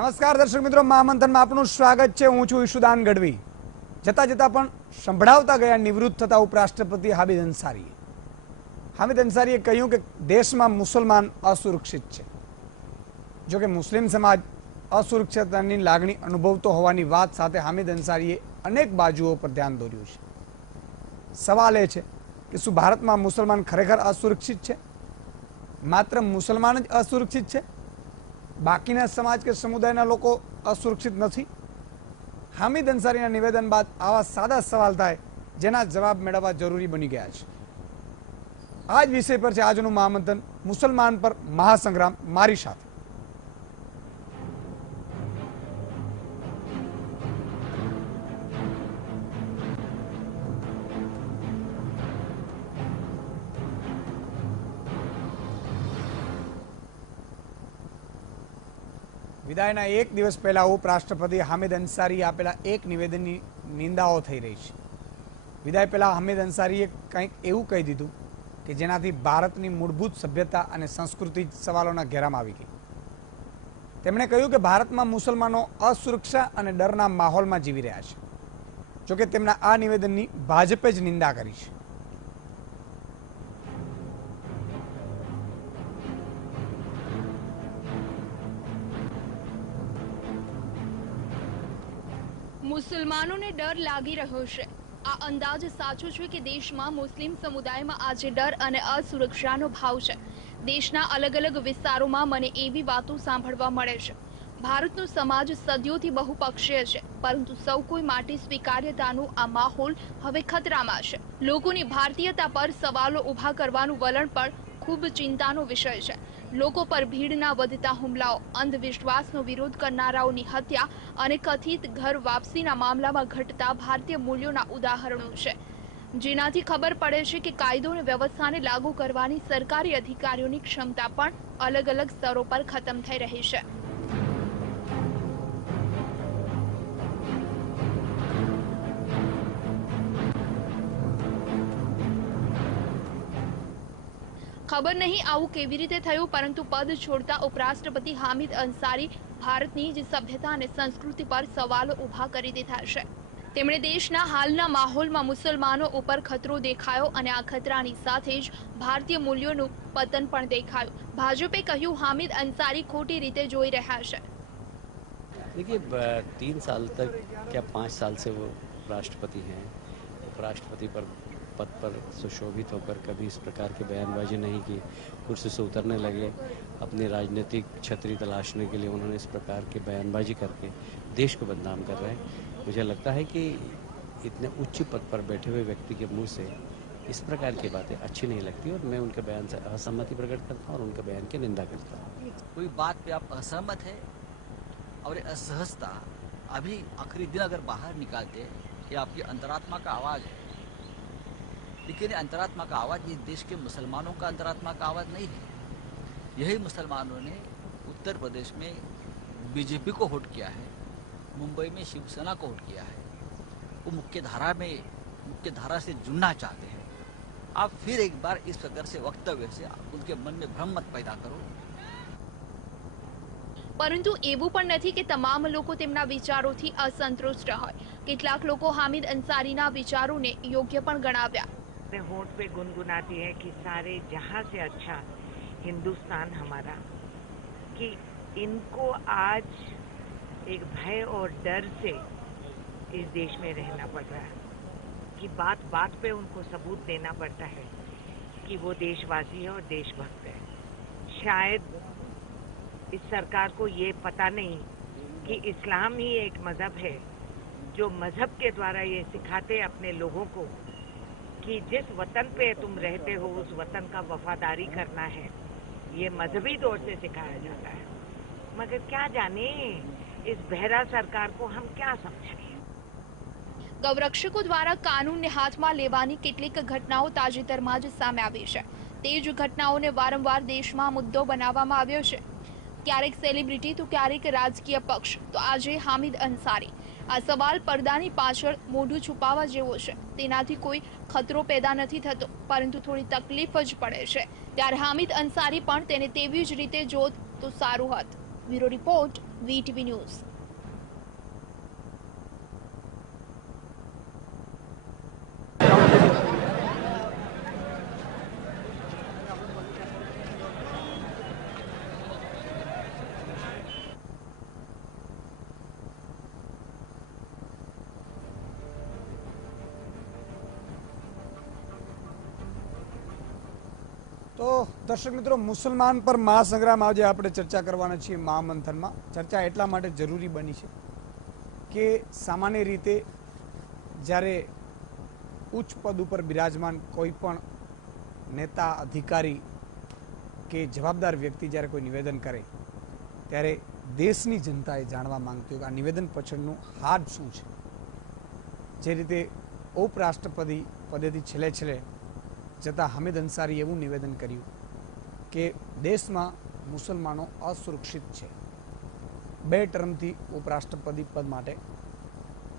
નમસ્કાર દર્શક મિત્રો, મહામંથનમાં આપનું સ્વાગત છે। હું છું ઈશુદાન ગઢવી। જતા જતા પણ સંભળાવતા ગયા નિવૃત્ત થતા ઉપરાષ્ટ્રપતિ હામિદ અંસારીએ કહ્યું કે દેશમાં મુસલમાન અસુરક્ષિત છે। જો કે મુસ્લિમ સમાજ અસુરક્ષિતતાની લાગણી અનુભવતો હોવાની વાત સાથે હામિદ અંસારીએ અનેક બાજુઓ પર ધ્યાન દોર્યું છે। સવાલ એ છે કે શું ભારતમાં મુસલમાન ખરેખર અસુરક્ષિત છે? માત્ર મુસલમાન જ અસુરક્ષિત છે? બાકીના સમાજ કે સમુદાયના લોકો અસુરક્ષિત નથી? હામિદ અંસારીના નિવેદન બાદ આવા સાદા સવાલ થાય જેના જવાબ મેળવવા જરૂરી બની ગયા છે। આ જ વિષય પર છે આજનું મહામંથન, મુસલમાન પર મહાસંગ્રામ મારી સાથે। વિદાયના એક દિવસ પહેલા ઉપરાષ્ટ્રપતિ હામિદ અંસારીએ આપેલા એક નિવેદનની નિંદાઓ થઈ રહી છે। વિદાય પહેલા હામિદ અંસારીએ કંઈક એવું કહી દીધું કે જેનાથી ભારતની મૂળભૂત સભ્યતા અને સંસ્કૃતિ સવાલોના ઘેરામાં આવી ગઈ। તેમણે કહ્યું કે ભારતમાં મુસલમાનો અસુરક્ષા અને ડરના માહોલમાં જીવી રહ્યા છે। જોકે તેમના આ નિવેદનની ભાજપે જ નિંદા કરી છે। મુસલમાનોને ડર લાગી રહ્યો છે। આ અંદાજ સાચો છે કે દેશમાં મુસ્લિમ સમુદાયમાં આજે ડર અને અસુરક્ષાનો ભાવ છે। દેશના અલગ અલગ વિસ્તારોમાં મને એવી વાતો સાંભળવા મળે છે। ભારતનો સમાજ સદીઓથી બહુપક્ષીય છે, પરંતુ સૌ કોઈ માટે સ્વીકાર્યતાનો આ માહોલ હવે ખતરામાં છે। લોકોની ભારતીયતા પર સવાલો ઊભા કરવાનું વલણ પણ ખૂબ ચિંતાનો વિષય છે। લોકો પર ભીડના વધતા હુમલાઓ, અંધવિશ્વાસનો વિરોધ કરનારાઓની હત્યા અને કથિત ઘર વાપસીના મામલામાં ઘટતા ભારતીય મૂલ્યોના ઉદાહરણો છે, જેનાથી ખબર પડે છે કે કાયદો અને વ્યવસ્થાને લાગુ કરવાની સરકારી અધિકારીઓની ક્ષમતા પણ અલગ અલગ સ્તરો પર ખતમ થઈ રહી છે। ખબર નહીં આવું કેવી રીતે થયું, પરંતુ પદ છોડતા ઉપરાષ્ટ્રપતિ હામિદ અંસારી ભારતની જ સભ્યતા અને સંસ્કૃતિ પર સવાલો ઊભા કરી દીધા છે। તેમણે દેશના હાલના માહોલમાં મુસલમાનો ઉપર ખતરો દેખાયો અને આ ખતરાની સાથે જ ભારતીય મૂલ્યોનું પતન પણ દેખાયું। ભાજપે કહ્યું હામિદ અંસારી ખોટી રીતે જોઈ રહ્યા છે। देखिए 3 साल तक क्या 5 साल से वो राष्ट्रपति हैं। उपराष्ट्रपति पर पद पर सुशोभित होकर कभी इस प्रकार की बयानबाजी नहीं की। कुर्सी से उतरने लगे, अपनी राजनीतिक छतरी तलाशने के लिए उन्होंने इस प्रकार की बयानबाजी करके देश को बदनाम कर रहे हैं। मुझे लगता है कि इतने उच्च पद पर बैठे हुए व्यक्ति के मुंह से इस प्रकार की बातें अच्छी नहीं लगती और मैं उनके बयान से असहमति प्रकट करता हूँ और उनके बयान की निंदा करता हूँ। कोई बात पे आप असहमत है और ये असहजता अभी आखिरी दिन अगर बाहर निकालते, ये आपकी अंतरात्मा का आवाज़ है, लेकिन अंतरात्मा का आवाज़ ये देश के मुसलमानों का अंतरात्मा का आवाज़ नहीं है। यही मुसलमानों ने उत्तर प्रदेश में बीजेपी को वोट किया है, मुंबई में शिवसेना को वोट किया है। वो मुख्य धारा से जुड़ना चाहते हैं। आप फिर एक बार इस प्रकार से वक्तव्य से उनके मन में भ्रम मत पैदा करो। પરંતુ એવું પણ નથી કે તમામ લોકો તેમના વિચારોથી અસંતુષ્ટ હોય। કેટલાક લોકો હામિદ અંસારીના વિચારોને યોગ્ય પણ ગણાવ્યા। होंठ पे गुनगुनाती है कि सारे जहां से अच्छा हिंदुस्तान हमारा, कि इनको आज एक भय और डर से इस देश में रहना पड़ रहा है, कि बात बात पे उनको सबूत देना पड़ता है कि वो देशवासी है और देशभक्त है। शायद इस सरकार को ये पता नहीं कि इस्लाम ही एक मजहब है जो मजहब के द्वारा ये सिखाते अपने लोगों को कि जिस वतन पे तुम रहते हो उस वतन का वफादारी करना है। ये मजहबी तौर से सिखाया जाता है, मगर क्या जाने इस बहरा सरकार को हम क्या समझाएं। ગૌરક્ષકો દ્વારા કાનૂનને હાથમાં લેવાની કેટલીક ઘટનાઓ તાજેતરમાં જ સામે આવી છે। તે જ ઘટનાઓને વારંવાર દેશમાં મુદ્દો બનાવવામાં આવ્યો છે। ક્યારેક સેલિબ્રિટી તો ક્યારેક રાજકીય પક્ષ, તો આજે હામિદ અંસારી। આ સવાલ પડદાની પાછળ મોઢું છુપાવવા જેવો છે। તેનાથી કોઈ ખતરો પેદા નથી થતો, પરંતુ થોડી તકલીફ જ પડે છે। ત્યારે હામિદ અંસારી પણ તેને તેવી જ રીતે જોત તો સારું હોત। Bureau report, VTV news. તો દર્શક મિત્રો, મુસલમાન પર મહાસંગ્રામ આજે આપણે ચર્ચા કરવાના છીએ મહામંથનમાં. ચર્ચા એટલા માટે જરૂરી બની છે કે સામાન્ય રીતે જ્યારે ઉચ્ચ પદ ઉપર બિરાજમાન કોઈ પણ નેતા, અધિકારી કે જવાબદાર વ્યક્તિ જ્યારે કોઈ નિવેદન કરે ત્યારે દેશની જનતાએ જાણવા માંગતી હોય કે આ નિવેદન પાછળનું હાર્દ શું છે. જે રીતે ઉપરાષ્ટ્રપતિ પદેથી છેલ્લે જતા હામિદ અંસારી એવું નિવેદન કર્યું કે દેશમાં મુસલમાનો અસુરક્ષિત છે. 2 ટર્મથી ઉપરાષ્ટ્રપતિ પદ માટે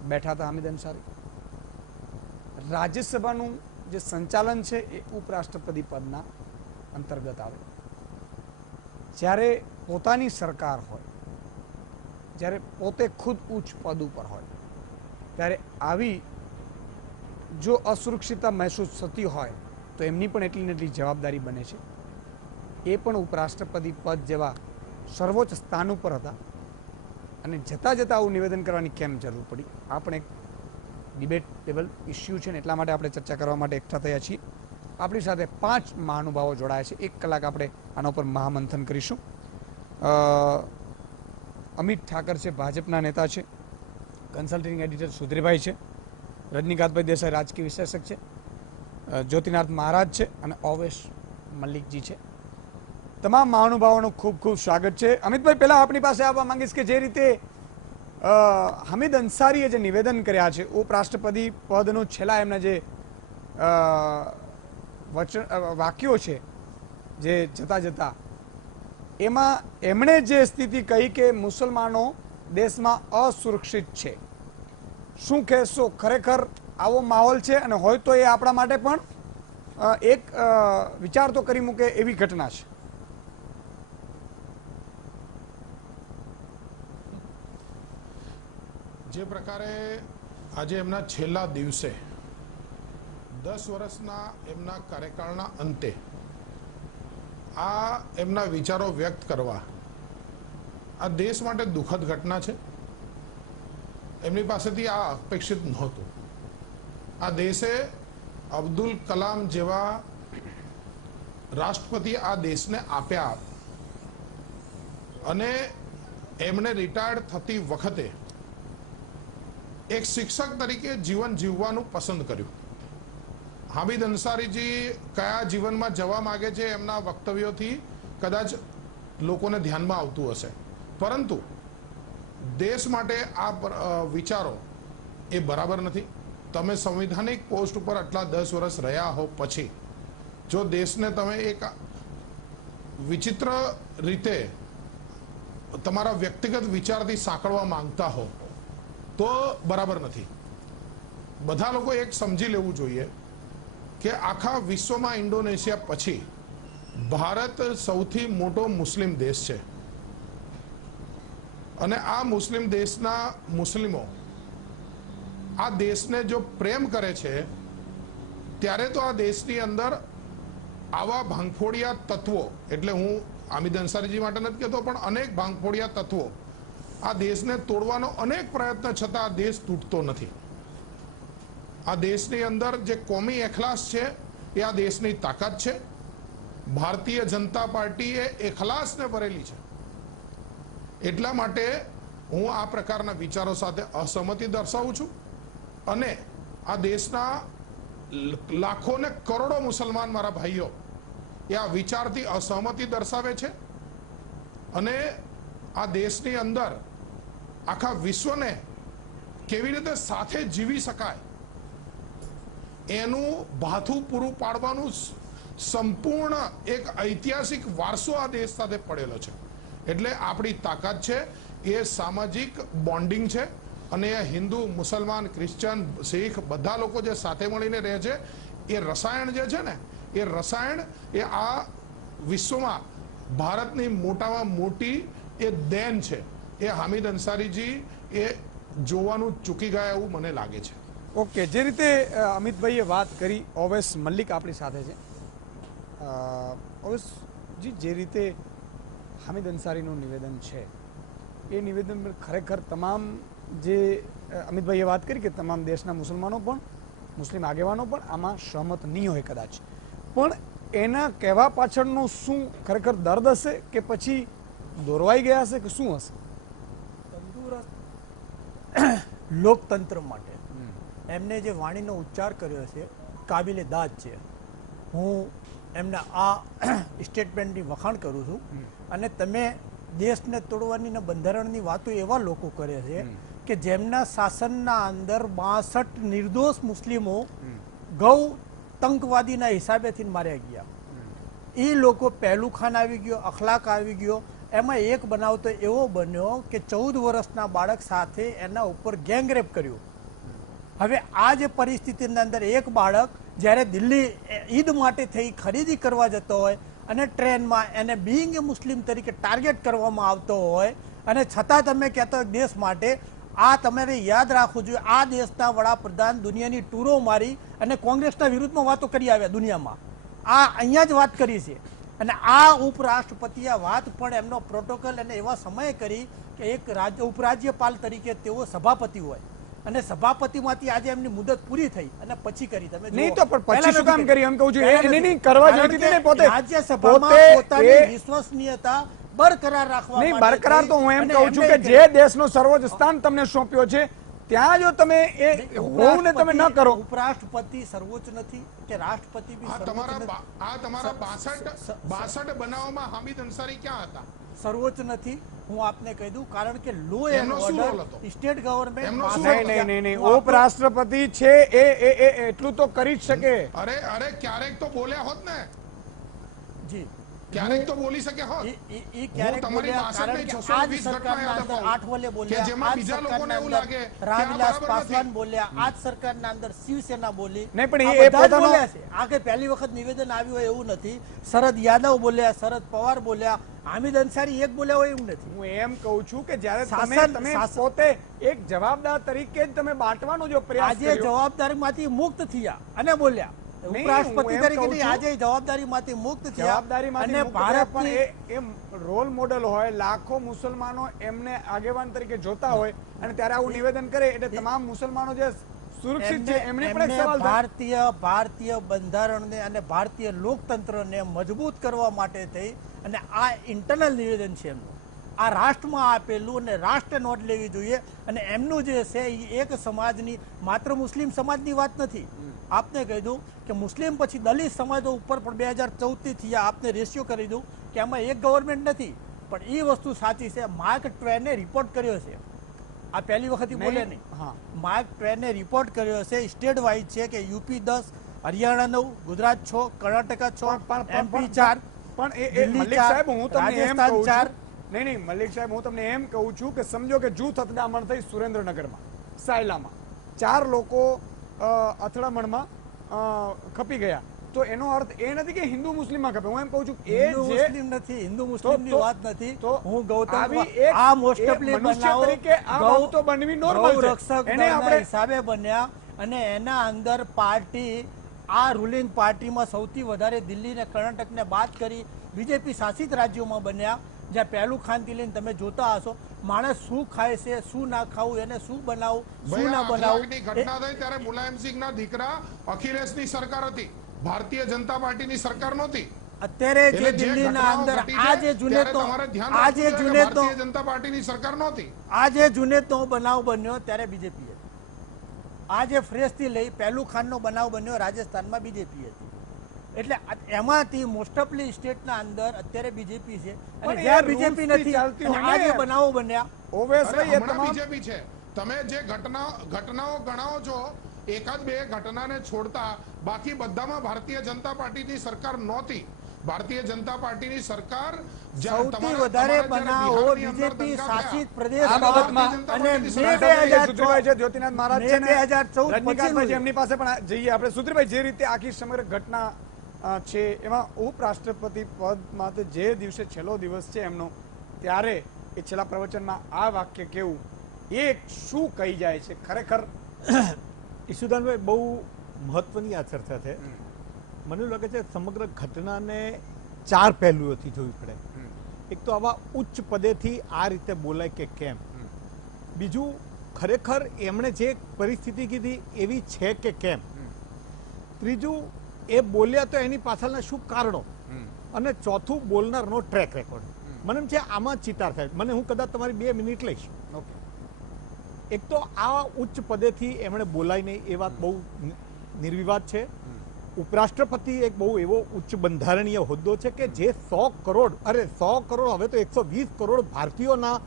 બેઠા હતા હામિદ અંસારી. રાજ્યસભાનું જે સંચાલન છે એ ઉપરાષ્ટ્રપતિ પદના અંતર્ગત આવે. જ્યારે પોતાની સરકાર હોય, જ્યારે પોતે ખુદ ઉચ્ચ પદ ઉપર હોય, ત્યારે આવી જો અસુરક્ષિતતા મહેસૂસ થતી હોય તો એમની પણ એટલી ને એટલી જવાબદારી બને છે. એ પણ ઉપરાષ્ટ્રપતિ પદ જેવા સર્વોચ્ચ સ્થાન ઉપર હતા અને જતાં આવું નિવેદન કરવાની કેમ જરૂર પડી? આ પણ એક ડિબેટેબલ ઇસ્યુ છે ને એટલા માટે આપણે ચર્ચા કરવા માટે એકઠા થયા છીએ. આપણી સાથે 5 મહાનુભાવો જોડાયા છે. 1 કલાક આપણે આના ઉપર મહામંથન કરીશું. અમિત ઠાકર છે, ભાજપના નેતા છે. કન્સલ્ટિંગ એડિટર સુધીરભાઈ છે. રજનીકાંતભાઈ દેસાઈ રાજકીય વિશ્લેષક છે. જ્યોતિનાથ મહારાજ છે અને ઓવેશ મલ્લિકજી છે. તમામ મહાનુભાવોનું ખૂબ ખૂબ સ્વાગત છે. અમિતભાઈ, પહેલા આપની પાસે આવવા માંગીશ કે જે રીતે હામિદ અંસારીએ જે નિવેદન કર્યા છે, ઉપરાષ્ટ્રપતિ પદનું છેલ્લા એમના જે વાક્યો છે જે જતા એમાં એમણે જે સ્થિતિ કહી કે મુસલમાનો દેશમાં અસુરક્ષિત છે, શું કહેશો? ખરેખર આવો માહોલ છે અને હોય તો એ આપણા માટે પણ એક વિચાર તો કરી મૂકે એવી ઘટના છે. જે પ્રકારે આજે એમના છેલ્લા દિવસે 10 વર્ષના એમના કાર્યકાળના અંતે આ એમના વિચારો વ્યક્ત કરવા આ દેશ માટે દુઃખદ ઘટના છે. એમની પાસેથી આ અપેક્ષિત નહોતું. આ દેશે અબ્દુલ કલામ જેવા રાષ્ટ્રપતિ આ દેશને આપ્યા અને એમણે રિટાયર્ડ થતી વખતે એક શિક્ષક તરીકે જીવન જીવવાનું પસંદ કર્યું. હામિદ અંસારીજી કયા જીવનમાં જવા માંગે છે એમના વક્તવ્યોથી કદાચ લોકોને ધ્યાનમાં આવતું હશે, પરંતુ દેશ માટે આ વિચારો એ બરાબર નથી. તમે સંવિધાનિક પોસ્ટ ઉપર આટલા 10 વર્ષ રહ્યા હો પછી જો દેશને તમે એક વિચિત્ર રીતે તમારા વ્યક્તિગત વિચારથી સાંકળવા માંગતા હો તો બરાબર નથી. બધા લોકો એક સમજી લેવું જોઈએ કે આખા વિશ્વમાં ઇન્ડોનેશિયા પછી ભારત સૌથી મોટો મુસ્લિમ દેશ છે અને આ મુસ્લિમ દેશના મુસ્લિમો આ દેશને જો પ્રેમ કરે છે ત્યારે તો આ દેશની અંદર આવા ભાંગફોડિયા તત્વો, એટલે હું હામિદ અંસારીજી માટે નથી કહેતો, પણ અનેક ભાંગફોડિયા તત્વો આ દેશને તોડવાનો અનેક પ્રયત્ન છતાં આ દેશ તૂટતો નથી. આ દેશની અંદર જે કોમી એખલાસ છે એ આ દેશની તાકાત છે. ભારતીય જનતા પાર્ટી એ એખલાસને ભરેલી છે. એટલા માટે હું આ પ્રકારના વિચારો સાથે અસહમતિ દર્શાવું છું અને આ દેશના લાખો ને કરોડો મુસલમાન મારા ભાઈઓ એ આ વિચારથી અસહમતિ દર્શાવે છે અને આ દેશની અંદર આખા વિશ્વને કેવી રીતે સાથે જીવી શકાય એનું ભાથું પૂરું પાડવાનું સંપૂર્ણ એક ઐતિહાસિક વારસો આ દેશ સાથે પડેલો છે. એટલે આપણી તાકાત છે એ સામાજિક બોન્ડિંગ છે અને એ હિન્દુ, મુસલમાન, ક્રિશ્ચન, શીખ બધા લોકો જે સાથે મળીને રહે છે એ રસાયણ જે છે ને એ રસાયણ એ આ વિશ્વમાં ભારતની મોટામાં મોટી એ દેન છે. એ હામિદ અંસારીજી એ જોવાનું ચૂકી ગયા એવું મને લાગે છે. ઓકે, જે રીતે અમિતભાઈએ વાત કરી, ઓવેસ મલ્લિક આપણી સાથે છે. ઓવેસજી, જે રીતે હામિદ અંસારીનું નિવેદન છે એ નિવેદન પર ખરેખર તમામ જે અમિતભાઈએ વાત કરી કે તમામ દેશના મુસલમાનો પણ, મુસ્લિમ આગેવાનો પણ આમાં સહમત નહીં હોય કદાચ, પણ એના કહેવા પાછળનું શું ખરેખર દર્દ હશે કે પછી દોરવાઈ ગયા હશે કે શું હશે? તંદુરસ્ત લોકતંત્ર માટે એમને જે વાણીનો ઉચ્ચાર કર્યો છે કાબિલે દાદ છે. હું એમના આ સ્ટેટમેન્ટની વખાણ કરું છું. અને તમે દેશને તોડવાની ને બંધારણની વાતો એવા લોકો કરે છે કે જેમના શાસનના અંદર 62 નિર્દોષ મુસ્લિમો ગૌ તંકવાદીના હિસાબેથી માર્યા ગયા. એ લોકો પહેલું ખાન આવી ગયો, અખલાક આવી ગયો. એમાં એક બનાવ તો એવો બન્યો કે 14 વર્ષના બાળક સાથે એના ઉપર ગેંગરેપ કર્યું. હવે આ જે પરિસ્થિતિની અંદર એક બાળક જ્યારે દિલ્હી ઈદ માટે થઈ ખરીદી કરવા જતો હોય અને ટ્રેનમાં એને બીઇંગ એ મુસ્લિમ તરીકે ટાર્ગેટ કરવામાં આવતો હોય અને છતાં તમે કહેતા દેશ માટે, આ તમારે યાદ રાખવું જોઈએ, આ દેશના વડાપ્રધાન દુનિયાની ટૂરો મારી અને કોંગ્રેસના વિરુદ્ધમાં વાતો કરી આવ્યા દુનિયામાં. આ અહીંયા જ વાત કરી છે. અને આ ઉપરાષ્ટ્રપતિએ આ વાત પણ એમનો પ્રોટોકોલ અને એવા સમયે કરી કે એક ઉપરાજ્યપાલ તરીકે તેઓ સભાપતિ હોય અને સભાપતિમાંથી આજે એમની મુદત પૂરી થઈ અને પછી કરી. તમે નહીં તો પણ પછી શું કામ કરી? એમ કહું છું એ નહીં કરવા જોઈતી હતી ને પોતે. રાજ્યસભામાં પોતાની વિશ્વસનીયતા બરકરાર રાખવા નહીં, બરકરાર તો હું એમ કહું છું કે જે દેશનો સર્વોચ્ચ સ્થાન તમને સોંપ્યો છે ત્યાં જો તમે એ હોવું ને તમે ન કરો. ઉપરાષ્ટ્રપતિ સર્વોચ્ચ નથી કે રાષ્ટ્રપતિ બી આ તમારા 62 બનાવોમાં હામિદ અંસારી ક્યાં હતા? સર્વોચ્ચ નથી. હું આપને કહી દઉં, કારણ કે લો એન્ડ એમનો શું રોલ ઓર્ડર હતો? સ્ટેટ ગવર્નમેન્ટ નહીં, ઉપરાષ્ટ્રપતિ છે એ એટલું તો કરી જ શકે. અરે ક્યારેક તો બોલ્યા હોત ને, જી ક્યારેક તો બોલી શકે હોત. ઈ ક્યારેક બોલ્યા, કારણ કે આ જ સરકારના અંદર આઠવલે બોલ્યા, જેમાં આ જ બીજા સરકારના લોકોને એવું અંદર લાગે કે આ રામવિલાસ બરાબર પાસવાન નથી. બોલ્યા, આ જ સરકારના અંદર શિવસેના બોલી. નહીં, પણ આ એ બધા જ પોતાનો- બોલ્યા છે. આ કઈ પહેલી વખત નિવેદન આવ્યું હોય એવું નથી. શરદ યાદવ બોલ્યા, શરદ પવાર બોલ્યા, હામિદ અંસારી એક બોલ્યા હોય એવું નથી. હું એમ કહું છું કે જ્યારે શાસન- તમે શાસન- પોતે એક જવાબદાર તરીકે જ તમે બાંટવાનો જો પ્રયાસ આજે કર્યો. જવાબદારીમાંથી મુક્ત થયા અને બોલ્યા. નહીં, ઉપરાષ્ટ્રપતિ હું એમ તરીકે કહું નહીં, છું, આજે જવાબદારીમાંથી મુક્ત થયા જવાબદારીમાંથી અને મુક્ત થયા, ભારતની પણ એ રોલ મોડેલ હોય, લાખો મુસલમાનો એમને આગેવાન તરીકે જોતા હોય અને ત્યારે આવું નિવેદન કરે એટલે તમામ મુસલમાનો જે સુરક્ષિત છે એમને પણ એક સવાલ થાય. ભારતીય બંધારણને અને ભારતીય લોકતંત્રને મજબૂત કરવા માટે થઈ અને આ ઇન્ટરનલ નિવેદન છે એમનું. આ રાષ્ટ્રમાં આપેલું અને રાષ્ટ્રે નોંધ લેવી જોઈએ. અને એમનું જે છે એ એક સમાજની, માત્ર મુસ્લિમ સમાજની વાત નથી. આપને કહી દઉં કે મુસ્લિમ પછી દલિત સમાજો ઉપર પણ 2014થી થયા. આપને રેશિયો કરી દઉં કે આમાં એક ગવર્મેન્ટ નથી, પણ એ વસ્તુ સાચી છે. માર્ક ટ્વેને રિપોર્ટ કર્યો છે. આ પહેલી વખત બોલે નહીં. હા. માર્ક ટ્વેને રિપોર્ટ કર્યો છે, સ્ટેટ વાઇઝ છે કે યુપી 10, હરિયાણા 9, ગુજરાત 6, કર્ણાટકા 6, એમપી 4, પણ એ દિલ્હી મલિક 4, સાહેબ, હું તમને એમ રાજસ્થાન કહું 4. છું, નહીં, મલિક સાહેબ, હું તમને એમ કહું છું કે સમજો કે જૂથ અથડામણ થઈ સુરેન્દ્રનગરમાં, સાયલામાં 4 લોકો અથડામણમાં ખપી ગયા, તો એનો અર્થ એ નથી કે હિન્દુ મુસ્લિમમાં ખપે. હું એમ કહું છું કે એ હિન્દુ જે મુસ્લિમ નથી, હિન્દુ મુસ્લિમની વાત નથી. તો હું ગૌતમ આવી એક- આ મોસ્ટ એ ઓફલી મનુષ્ય બનાવો તરીકે આ બાબતો બનવી normal છે. ગૌરક્ષક એને દળના આપણે- હિસાબે બન્યા અને એના અંદર પાર્ટી, આ રૂલિંગ પાર્ટીમાં સૌથી વધારે દિલ્હી ને કર્ણાટકને બાદ કરી બીજેપી શાસિત રાજ્યોમાં બન્યા, જ્યાં પહેલું ખાનથી લઈને તમે જોતા હશો માણસ શું ખાય છે, શું ના ખાવું, એને શું બનાવવું, શું ના બનાવવું. ઘટના થઈ ત્યારે મુલાયમસિંહના દીકરા અખિલેશની સરકાર હતી, ભારતીય જનતા પાર્ટીની સરકાર નહોતી. અત્યારે જે એટલે જે દિલ્હીના ઘટનાઓ અંદર ઘટી છે, આજે ત્યારે જુનેદનો તમારે ધ્યાન આજે રાખવું જોઈએ કે જુનેદનો ભારતીય જનતા પાર્ટીની સરકાર નહોતી. આજે જુનેદનો બનાવ બન્યો ત્યારે બીજેપી હતી. આજે ફ્રેશથી લઈ પહેલું ખાનનો બનાવ બન્યો રાજસ્થાનમાં બીજેપી હતી. એટલે એમાંથી મોસ્ટ ઓફલી સ્ટેટના અંદર અત્યારે બીજેપી છે પણ અને એ જ્યાં rules બીજેપી થી નથી ચાલતી હોય અને ને. આજે બનાવો બન્યા. obviously અરે એ હમણાં તમામ બીજેપી છે. તમે જે ઘટનાઓ ગણાવો છો, એકાદ બે ઘટનાને છોડતા બાકી બધામાં ભારતીય જનતા પાર્ટીની સરકાર નહોતી. ભારતીય જનતા પાર્ટીની સરકાર સૌથી વધારે બનાવો બીજેપી શાસિત પ્રદેશ આ બાબતમાં અને મે સુધીરભાઈ છે, જ્યોતિનાથ મહારાજ છે ને 2014 રજનીકાંતભાઈ છે, પછીનું. એમની પાસે પણ જઈએ આપણે. સુધીરભાઈ, જે રીતે આખી સમગ્ર ઘટના છે એમાં ઉપરાષ્ટ્રપતિ પદ માટે જે દિવસે છેલ્લો દિવસ છે એમનો, ત્યારે એ છેલ્લા પ્રવચનમાં આ વાક્ય કેવું એ શું કહી જાય છે ખરેખર? ઈશુદાનભાઈ, બહુ મહત્વની આ ચર્ચા છે. મને એવું લાગે છે સમગ્ર ઘટનાને 4 પહેલુઓથી જોવી પડે. એક તો આવા ઉચ્ચ પદેથી આ રીતે બોલાય કે કેમ. બીજું, ખરેખર એમણે જે પરિસ્થિતિ કીધી એવી છે કે કેમ. ત્રીજું, એ બોલ્યા તો એની પાછળના શું કારણો. અને ચોથું, બોલનારનો ટ્રેક રેકોર્ડ. મને એમ છે આમાં ચિતાર થાય. હું કદાચ તમારી 2 મિનિટ લઈશ. એક તો આ ઉચ્ચ પદેથી એમણે બોલાય નહીં એ વાત બહુ નિર્વિવાદ છે. ઉપરાષ્ટ્રપતિ એક બહુ એવો ઉચ્ચ બંધારણીય હોદ્દો છે કે જે 100 કરોડ હવે તો 120 કરોડ ભારતીયોના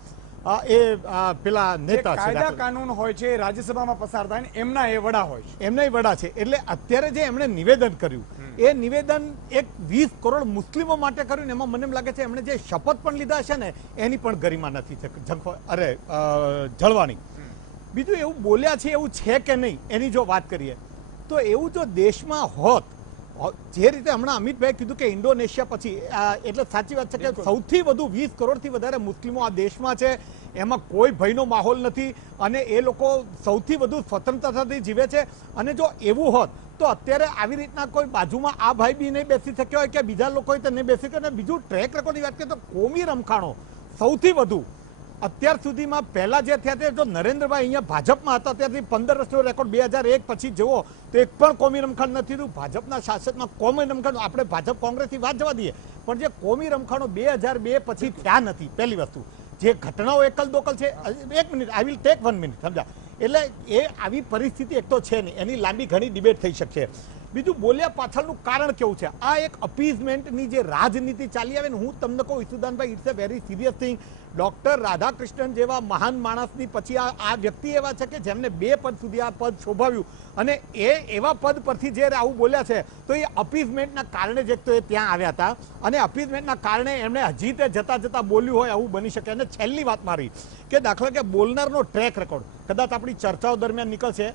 પેલા નેતા છે. કાયદા કાનૂન હોય છે, રાજ્યસભામાં પસાર થાય ને એમના એ વડા હોય છે. એમના વડા છે. એટલે અત્યારે જે એમણે નિવેદન કર્યું એ નિવેદન એક 20 કરોડ મુસ્લિમો માટે કર્યું ને એમાં મને એમ લાગે છે એમણે જે શપથ પણ લીધા છે ને એની પણ ગરિમા નથી જળવાની. બીજું, એવું બોલ્યા છે એવું છે કે નહીં એની જો વાત કરીએ તો એવું જો દેશમાં હોત, જે રીતે હમણાં અમિતભાઈ કીધું કે ઇન્ડોનેશિયા પછી, એટલે સાચી વાત છે કે સૌથી વધુ 20 કરોડથી વધારે મુસ્લિમો આ દેશમાં છે. એમાં કોઈ ભયનો માહોલ નથી અને એ લોકો સૌથી વધુ સ્વતંત્રતાથી જીવે છે. અને જો એવું હોત તો અત્યારે આવી રીતના કોઈ બાજુમાં આ ભાઈ બી નહીં બેસી શક્યો હોય કે બીજા લોકો નહીં બેસી શક્યો. અને બીજું, ટ્રેક રેકોર્ડની વાત કરીએ તો કોમી રમખાણો સૌથી વધુ અત્યાર સુધીમાં પહેલા જે થયા તે જો નરેન્દ્રભાઈ અહીંયા ભાજપમાં હતા ત્યારથી 15 વર્ષનો રેકોર્ડ 2001 પછી જુઓ તો એક પણ કોમી રમખાણ નથી થયું. ભાજપના શાસનમાં કોમી રમખાણ, આપણે ભાજપ કોંગ્રેસની વાત જવા દઈએ, પણ જે કોમી રમખાણો 2002 પછી થયા નથી. પહેલી વસ્તુ, જે ઘટનાઓ એકલ દોકલ છે. 1 minute, I will take 1 minute, સમજા. એટલે એ આવી પરિસ્થિતિ એક તો છે નહીં, એની લાંબી ઘણી ડિબેટ થઈ શકશે. બીજું, બોલ્યા પાછળનું કારણ કેવું છે? આ એક અપીઝમેન્ટની જે રાજનીતિ ચાલી આવે ને, હું તમને કહું ઈશુદાનભાઈ, it's a very serious thing. Doctor Radhakrishnan જેવા મહાન માણસની પછી આ વ્યક્તિ એવા છે કે જેમને 2 પદ સુધી આ પદ શોભાવ્યું અને એ એવા પદ પરથી જે આવું બોલ્યા છે તો એ અપીઝમેન્ટના કારણે જ એક તો એ ત્યાં આવ્યા હતા અને અપીઝમેન્ટના કારણે એમણે હજી તે જતા જતા બોલ્યું હોય આવું બની શકે. અને છેલ્લી વાત મારી કે દાખલા કે બોલનારનો ટ્રેક રેકોર્ડ કદાચ આપણી ચર્ચાઓ દરમિયાન નીકળશે.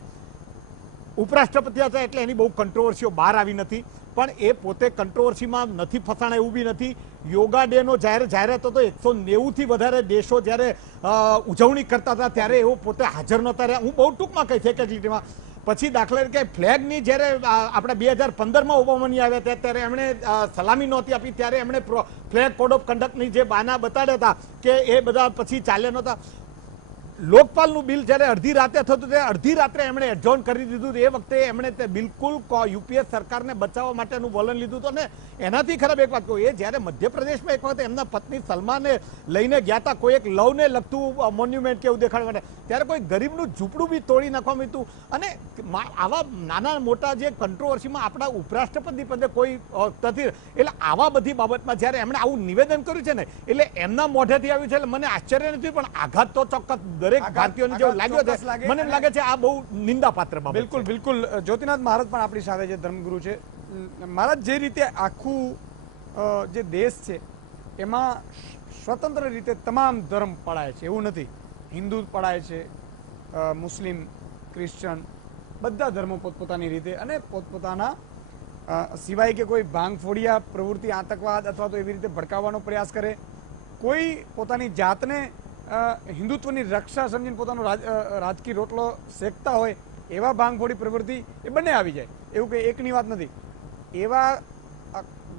ઉપરાષ્ટ્રપતિ હતા એટલે એની બહુ કંટ્રોવર્સીઓ બહાર આવી નથી, પણ એ પોતે કંટ્રોવર્સીમાં નથી ફસાણા એવું બી નથી. યોગા ડેનો જ્યારે જાહેરાત હતો 190થી વધારે દેશો જ્યારે ઉજવણી કરતા હતા ત્યારે એવો પોતે હાજર નહોતા રહ્યા. હું બહુ ટૂંકમાં કહીશ એક જ લીટીમાં. પછી દાખલા તરીકે ફ્લેગની જ્યારે આપણે 2015માં ઓબામાની આવ્યા હતા ત્યારે એમણે સલામી નહોતી આપી, ત્યારે એમણે ફ્લેગ કોડ ઓફ કન્ડક્ટની જે બાના બતાડ્યા હતા કે એ બધા પછી ચાલ્યા નહોતા. લોકપાલનું બિલ જ્યારે અડધી રાતે થતું ત્યારે અડધી રાત્રે એમણે એડજોર્ન કરી દીધું. એ વખતે એમણે તે બિલકુલ યુપીએસ સરકારને બચાવવા માટેનું વલણ લીધું હતું. અને એનાથી ખરાબ એક વાત કહું, એ જ્યારે મધ્યપ્રદેશમાં એક વખત એમના પત્ની સલમાને લઈને ગયા હતા કોઈ એક લવને લગતું મોન્યુમેન્ટ કેવું દેખાડવા માટે, ત્યારે કોઈ ગરીબનું ઝૂંપડું બી તોડી નાખવામાં હતું. અને આવા નાના મોટા જે કંટ્રોવર્સીમાં આપણા ઉપરાષ્ટ્રપતિ પદે કોઈ નથી. એટલે આવા બધી બાબતમાં જ્યારે એમણે આવું નિવેદન કર્યું છે ને એટલે એમના મોઢેથી આવ્યું છે. એટલે મને આશ્ચર્ય નથી, પણ આઘાત તો ચોક્કસ દરેક ભારતીયોને જેવું લાગ્યો છે. મને એમ લાગે છે આ બહુ નિંદાપાત્ર બાબત. બિલકુલ બિલકુલ. જ્યોતિનાથ મહારાજ પણ આપણી સાથે જે ધર્મગુરુ છે. મહારાજ, જે રીતે આખું જે દેશ છે એમાં સ્વતંત્ર રીતે તમામ ધર્મ પડાય છે એવું નથી. હિન્દુ પડાય છે, મુસ્લિમ, ક્રિશ્ચન, બધા ધર્મો પોતપોતાની રીતે અને પોતપોતાના સિવાય કે કોઈ ભાંગફોડિયા પ્રવૃત્તિ, આતંકવાદ અથવા તો એવી રીતે ભડકાવવાનો પ્રયાસ કરે, કોઈ પોતાની જાતને હિન્દુત્વની રક્ષા સમજીને પોતાનો રાજકીય રોટલો શેકતા હોય એવા ભાંગફોડી પ્રવૃત્તિ એ બંને આવી જાય. એવું કંઈ એકની વાત નથી. એવા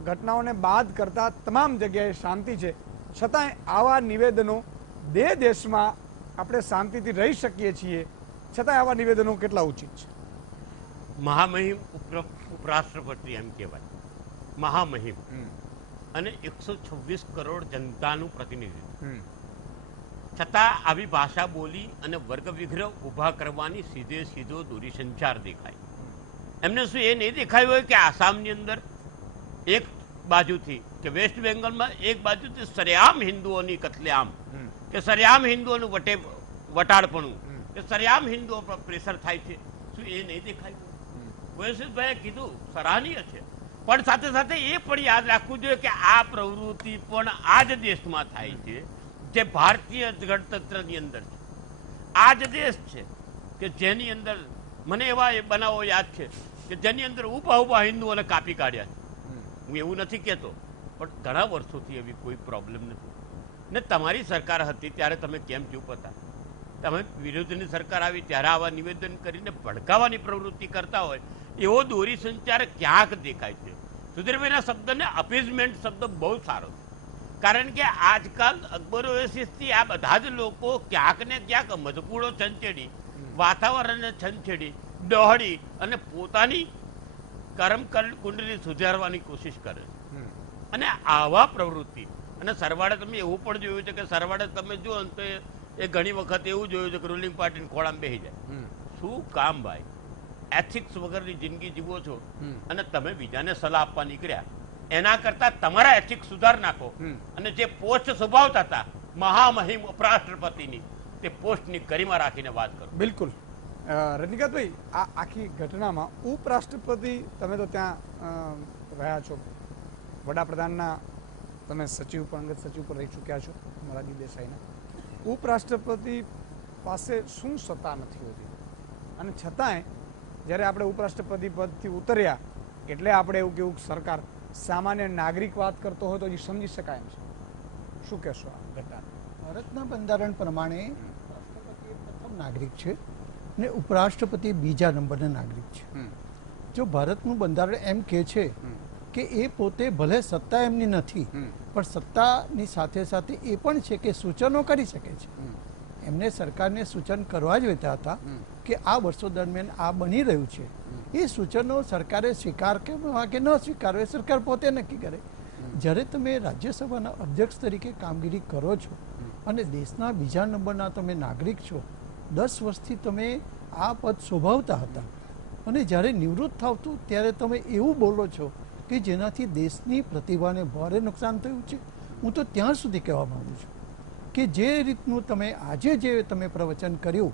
ઘટનાઓને બાદ કરતા તમામ જગ્યાએ શાંતિ છે, છતાંય આવા નિવેદનો દેશમાં આપણે શાંતિથી રહી શકીએ છીએ છતાંય આવા નિવેદનો કેટલા ઉચિત છે? મહામહિમ ઉપરાષ્ટ્રપતિ એમ કહેવાય, મહામહિમ, અને 126 કરોડ જનતાનું પ્રતિનિધિત્વ, છતાં આવી ભાષા બોલી અને વર્ગ વિગ્રહ ઉભા કરવાની સીધો દૂરી સંચાર દેખાય. એમને શું એ નહીં દેખાયું હોય કે આસામની અંદર એક બાજુથી કે વેસ્ટ બેંગલમાં એક બાજુથી સરેઆમ હિન્દુઓની કતલેઆમ, કે સરેઆમ હિન્દુઓનું વટાડપણું, કે સરેઆમ હિન્દુઓ પર પ્રેશર થાય છે, શું એ નહીં દેખાયું? વૈશ્વિકભાઈએ કીધું સરાહનીય છે, પણ સાથે સાથે એ પણ યાદ રાખવું જોઈએ કે આ પ્રવૃત્તિ પણ આ જ દેશમાં થાય છે જે ભારતીય ગણતંત્રની અંદર છે. આ જ દેશ છે કે જેની અંદર મને એવા બનાવો યાદ છે કે જેની અંદર ઉભા હિન્દુઓને કાપી કાઢ્યા છે. હું એવું નથી કહેતો, પણ ઘણા વર્ષોથી એવી કોઈ પ્રોબ્લેમ નથી. ને તમારી સરકાર હતી ત્યારે તમે કેમ ચૂપ હતા? તમે વિરોધની સરકાર આવી ત્યારે આવા નિવેદન કરીને ભડકાવાની પ્રવૃત્તિ કરતા હોય એવો દોરી સંચાર ક્યાંક દેખાય છે. સુધીરભાઈના શબ્દને અપીઝમેન્ટ શબ્દ બહુ સારો છે, કારણ કે આજકાલ અકબર ઓએસિસથી આ બધા જ લોકો ક્યાંક ને ક્યાંક મજકૂળો છંછેડી, વાતાવરણને છંછેડી, દોહડી અને પોતાની કર્મ કુંડલી સુધારવાની કોશિશ કરે છે. અને આવા પ્રવૃત્તિ અને સરવાળે તમે એવું પણ જોયું છે કે સરવાળે તમે જુઓ તો એ ઘણી વખત એવું જોયું છે કે રૂલિંગ પાર્ટીને ખોળામાં બેસી જાય. શું કામ ભાઈ? એથિક્સ વગરની જિંદગી જીવો છો અને તમે બીજાને સલાહ આપવા નીકળ્યા. એના કરતા તમારા એથિક્સ સુધાર નાખો અને જે પોસ્ટ સ્વભાવતા હતા મહામહિમ ઉપરાષ્ટ્રપતિની, તે પોસ્ટની ગરિમા રાખીને વાત કરો. બિલકુલ. રજનીકાંતભાઈ, આ આખી ઘટનામાં ઉપરાષ્ટ્રપતિ, તમે તો ત્યાં રહ્યા છો, વડાપ્રધાનના તમે સચિવ પણ અંગત સચિવ પર રહી ચૂક્યા છો મોરારજી દેસાઈના. ઉપરાષ્ટ્રપતિ પાસે શું સત્તા નથી હોતી, અને છતાંય જ્યારે આપણે ઉપરાષ્ટ્રપતિ પદથી ઉતર્યા એટલે આપણે એવું કેવું સરકાર સામાન્ય નાગરિક વાત કરતો હોય તો હજી સમજી શકાય એમ છે. શું કહેશો આ ઘટના? ભારતના બંધારણ પ્રમાણે રાષ્ટ્રપતિ પ્રથમ નાગરિક છે અને ઉપરાષ્ટ્રપતિ બીજા નંબરના નાગરિક છે. જો ભારતનું બંધારણ એમ કહે છે કે એ પોતે ભલે સત્તા એમની નથી પણ સત્તાની સાથે સાથે એ પણ છે કે સૂચનો કરી શકે છે. એમને સરકારને સૂચન કરવા જ હોતા હતા કે આ વર્ષો દરમિયાન આ બની રહ્યું છે. એ સૂચનો સરકારે સ્વીકાર કે ન સ્વીકારવે સરકાર પોતે નક્કી કરે. જ્યારે તમે રાજ્યસભાના અધ્યક્ષ તરીકે કામગીરી કરો છો અને દેશના બીજા નંબરના તમે નાગરિક છો, 10 વર્ષથી તમે આ પદ શોભાવતા હતા અને જ્યારે નિવૃત્ત થાવ છો ત્યારે તમે એવું બોલો છો કે જેનાથી દેશની પ્રતિભાને ભારે નુકસાન થયું છે. હું તો ત્યાં સુધી કહેવા માંગુ છું કે જે રીતનું તમે આજે જે તમે પ્રવચન કર્યું,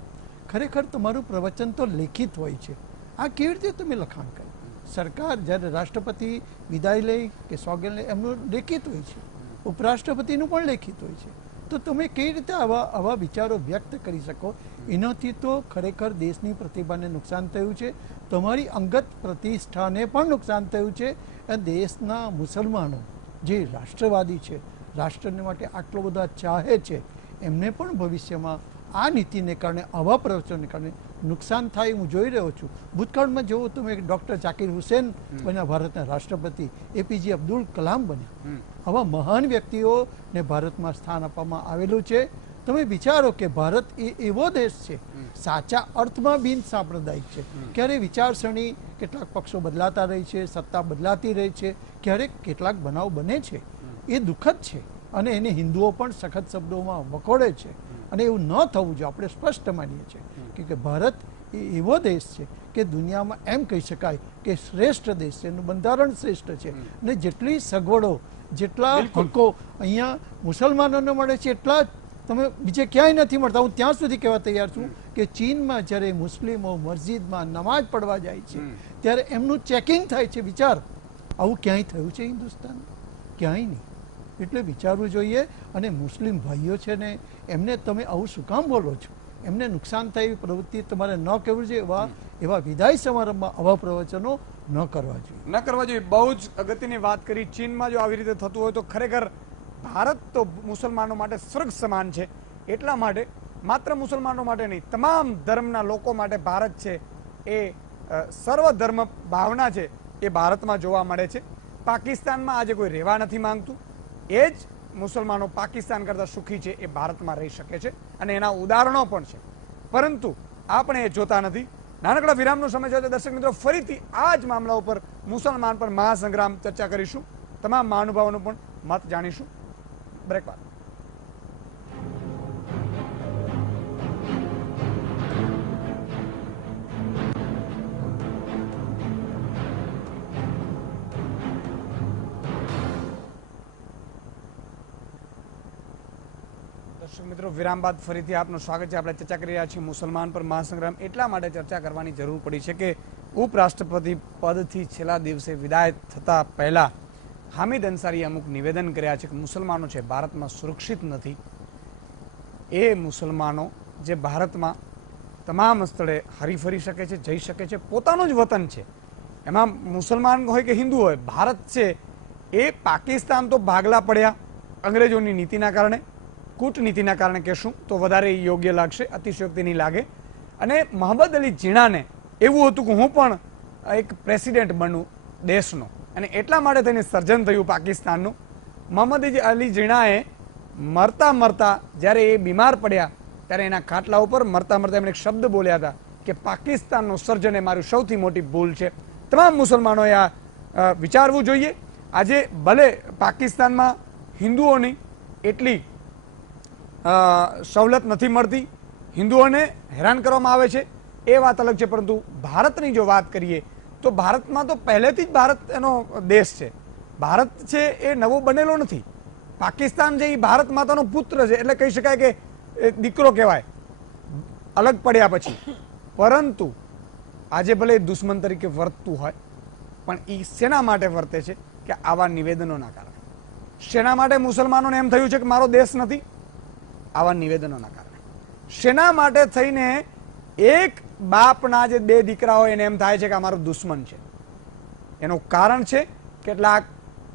ખરેખર તમારું પ્રવચન તો લેખિત હોય છે. આ કેવી રીતે તમે લખાણ કર્યું? સરકાર જ્યારે રાષ્ટ્રપતિ વિદાય લે કે સોગંદ લે એમનું લેખિત હોય છે, ઉપરાષ્ટ્રપતિનું પણ લેખિત હોય છે. તો તમે કેવી રીતે આવા વિચારો વ્યક્ત કરી શકો? એનાથી તો ખરેખર દેશની પ્રતિભાને નુકસાન થયું છે, તમારી અંગત પ્રતિષ્ઠાને પણ નુકસાન થયું છે. અને દેશના મુસલમાનો જે રાષ્ટ્રવાદી છે, રાષ્ટ્રને માટે આટલો બધા ચાહે છે, એમને પણ ભવિષ્યમાં આ નીતિને કારણે, આવા પ્રવચનને કારણે નુકસાન થાય હું જોઈ રહ્યો છું. ભૂતકાળમાં જોવું તમે ડૉક્ટર ઝાકિર હુસેન બન્યા ભારતના રાષ્ટ્રપતિ, એપીજે અબ્દુલ કલામ બન્યા. આવા મહાન વ્યક્તિઓને ભારતમાં સ્થાન આપવામાં આવેલું છે. તમે વિચારો કે ભારત એ એવો દેશ છે સાચા અર્થમાં બિન સાંપ્રદાયિક છે. ક્યારે વિચારસરણી, કેટલાક પક્ષો બદલાતા રહે છે, સત્તા બદલાતી રહે છે, ક્યારેક કેટલાક બનાવ બને છે, એ દુઃખદ છે અને એને હિન્દુઓ પણ સખત શબ્દોમાં વખોડે છે. અને એવું ન થવું જોઈએ. આપણે સ્પષ્ટ માનીએ છીએ કે ભારત એ એવો દેશ છે કે દુનિયામાં એમ કહી શકાય કે શ્રેષ્ઠ દેશ છે, એનું બંધારણ શ્રેષ્ઠ છે અને જેટલી સગવડો, જેટલા હકો અહીંયા મુસલમાનોને મળે છે એટલા તમે બીજે ક્યાંય નથી મળતા. હું ત્યાં સુધી કહેવા તૈયાર છું કે ચીનમાં જ્યારે મુસ્લિમો મસ્જિદમાં નમાઝ પડવા જાય છે ત્યારે એમનું ચેકિંગ થાય છે. વિચાર, આવું ક્યાંય થયું છે હિન્દુસ્તાન? ક્યાંય નહીં. એટલે વિચારવું જોઈએ. અને મુસ્લિમ ભાઈઓ છે ને, એમને તમે આવું શું કામ બોલો છો? એમને નુકસાન થાય એવી પ્રવૃત્તિ તમારે ન કરવી જોઈએ. એવા વિદાય સમારંભમાં આવા પ્રવચનો ન કરવા જોઈએ. બહુ જ અગત્યની વાત કરી. ચીનમાં જો આવી રીતે થતું હોય તો ખરેખર ભારત તો મુસલમાનો માટે સ્વર્ગ સમાન છે. એટલા માટે માત્ર મુસલમાનો માટે નહીં, તમામ ધર્મના લોકો માટે ભારત છે એ સર્વધર્મ ભાવના છે એ ભારતમાં જોવા મળે છે. પાકિસ્તાનમાં આજે કોઈ રહેવા નથી માંગતું. એ જ મુસલમાનો પાકિસ્તાન કરતાં સુખી છે એ ભારતમાં રહી શકે છે અને એના ઉદાહરણો પણ છે. પરંતુ આપણે એ જોતા નથી. નાનકડા વિરામનો સમય છે. દર્શક મિત્રો, ફરીથી આ જ મામલા ઉપર મુસલમાન પર મહાસંગ્રામ ચર્ચા કરીશું. તમામ મહાનુભાવોનો પણ મત જાણીશું. બ્રેક બાદ. દર્શક મિત્રો, વિરામ બાદ ફરીથી આપનું સ્વાગત છે. આપણે ચર્ચા કરી રહ્યા છીએ મુસલમાન પર મહાસંગ્રામ. એટલા માટે ચર્ચા કરવાની જરૂર પડી છે કે ઉપરાષ્ટ્રપતિ પદથી છેલ્લા દિવસે વિદાય થતા પહેલા હામિદ અંસારીએ અમુક નિવેદન કર્યા છે કે મુસલમાનો છે ભારતમાં સુરક્ષિત નથી. એ મુસલમાનો જે ભારતમાં તમામ સ્થળે હરીફરી શકે છે, જઈ શકે છે, પોતાનું જ વતન છે, એમાં મુસલમાન હોય કે હિન્દુ હોય, ભારત છે એ પાકિસ્તાન તો ભાગલા પડ્યા અંગ્રેજોની નીતિના કારણે. કૂટનીતિના કારણે કહેશું તો વધારે યોગ્ય લાગશે, અતિશયોક્તિ નહીં લાગે. અને મોહમ્મદ અલી ઝીણાને એવું હતું કે હું પણ એક પ્રેસિડેન્ટ બનું દેશનો, અને એટલા માટે થઈને સર્જન થયું પાકિસ્તાનનું. મોહમ્મદ અલી ઝીણાએ મરતા જ્યારે એ બીમાર પડ્યા ત્યારે એના ખાટલા ઉપર મરતા એમણે એક શબ્દ બોલ્યા હતા કે પાકિસ્તાનનું સર્જન એ મારી સૌથી મોટી ભૂલ છે. તમામ મુસલમાનોએ આ વિચારવું જોઈએ. આજે ભલે પાકિસ્તાનમાં હિન્દુઓની એટલી સવલત નથી મળતી, હિન્દુઓને હેરાન કરવામાં આવે છે, એ વાત અલગ છે, પરંતુ ભારતની જો વાત કરીએ તો ભારતમાં તો પહેલેથી જ ભારત એનો દેશ છે. ભારત છે એ નવો બનેલો નથી. પાકિસ્તાન જે એ ભારત માતાનો પુત્ર છે, એટલે કહી શકાય કે દીકરો કહેવાય અલગ પડ્યા પછી. પરંતુ આજે ભલે દુશ્મન તરીકે વર્તતું હોય, પણ એ શેના માટે વર્તે છે કે આવા નિવેદનોના કારણે. શેના માટે મુસલમાનોને એમ થયું છે કે મારો દેશ નથી? આવા નિવેદનોના કારણે. શેના માટે થઈને એક બાપના જે બે દીકરા હોય એને એમ થાય છે કે અમારો દુશ્મન છે? એનું કારણ છે કેટલાક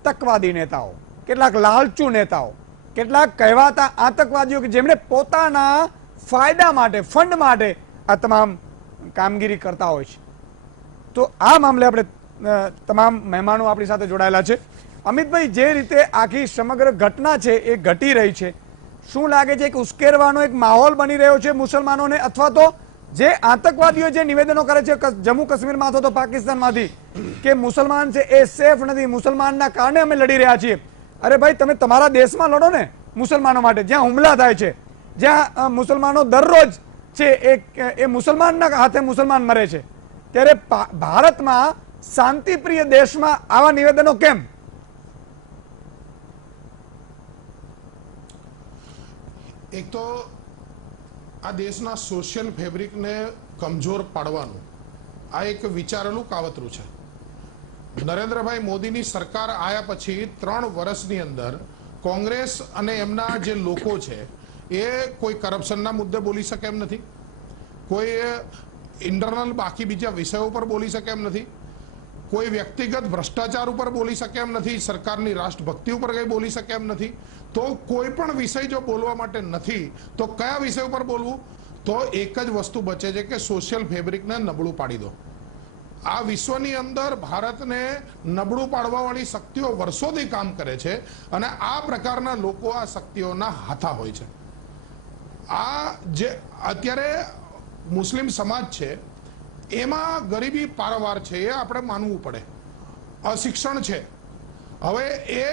તકવાદી નેતાઓ, કેટલાક લાલચુ નેતાઓ, કેટલાક કહેવાતા આતંકવાદીઓ કે જેમણે પોતાના ફાયદા માટે, ફંડ માટે આ તમામ કામગીરી કરતા હોય છે. તો આ મામલે આપણે તમામ મહેમાનો આપણી સાથે જોડાયેલા છે. અમિતભાઈ, જે રીતે આખી સમગ્ર ઘટના છે એ ઘટી રહી છે, શું લાગે છે કે ઉશ્કેરવાનો એક માહોલ બની રહ્યો છે મુસલમાનોને, અથવા તો જે આતંકવાદીઓ જે નિવેદનો કરે છે જમ્મુ કાશ્મીરમાં અથવા તો પાકિસ્તાનમાંથી કે મુસલમાન છે એ સેફ નથી, મુસલમાનના કારણે અમે લડી રહ્યા છીએ? અરે ભાઈ, તમે તમારા દેશમાં લડો ને મુસલમાનો માટે, જ્યાં હુમલા થાય છે, જ્યાં મુસલમાનો દરરોજ છે એ મુસલમાનના હાથે મુસલમાન મરે છે, ત્યારે ભારતમાં શાંતિપ્રિય દેશમાં આવા નિવેદનો કેમ? એક તો આ દેશના સોશિયલ ફેબ્રિકને કમજોર પાડવાનું આ એક વિચારેલું કાવતરું છે. નરેન્દ્રભાઈ મોદીની સરકાર આવ્યા પછી 3 વર્ષની અંદર કોંગ્રેસ અને એમના જે લોકો છે એ કોઈ કરપ્શનના મુદ્દે બોલી શકે એમ નથી, કોઈ ઇન્ટરનલ બાકી બીજા વિષયો પર બોલી શકે એમ નથી, કોઈ વ્યક્તિગત ભ્રષ્ટાચાર ઉપર બોલી શકે એમ નથી, સરકારની રાષ્ટ્રભક્તિ ઉપર કંઈ બોલી શકે એમ નથી. તો કોઈ પણ વિષય જો બોલવા માટે નથી તો કયા વિષય ઉપર બોલવું? તો એક જ વસ્તુ બચે છે કે સોશિયલ ફેબ્રિકને નબળું પાડી દો. આ વિશ્વની અંદર ભારતને નબળું પાડવાવાળી શક્તિઓ વર્ષોથી કામ કરે છે અને આ પ્રકારના લોકો આ શક્તિઓના હાથા હોય છે. આ જે અત્યારે મુસ્લિમ સમાજ છે એમાં ગરીબી પારવાર છે, એ આપણે માનવું પડે. અશિક્ષણ છે. હવે એ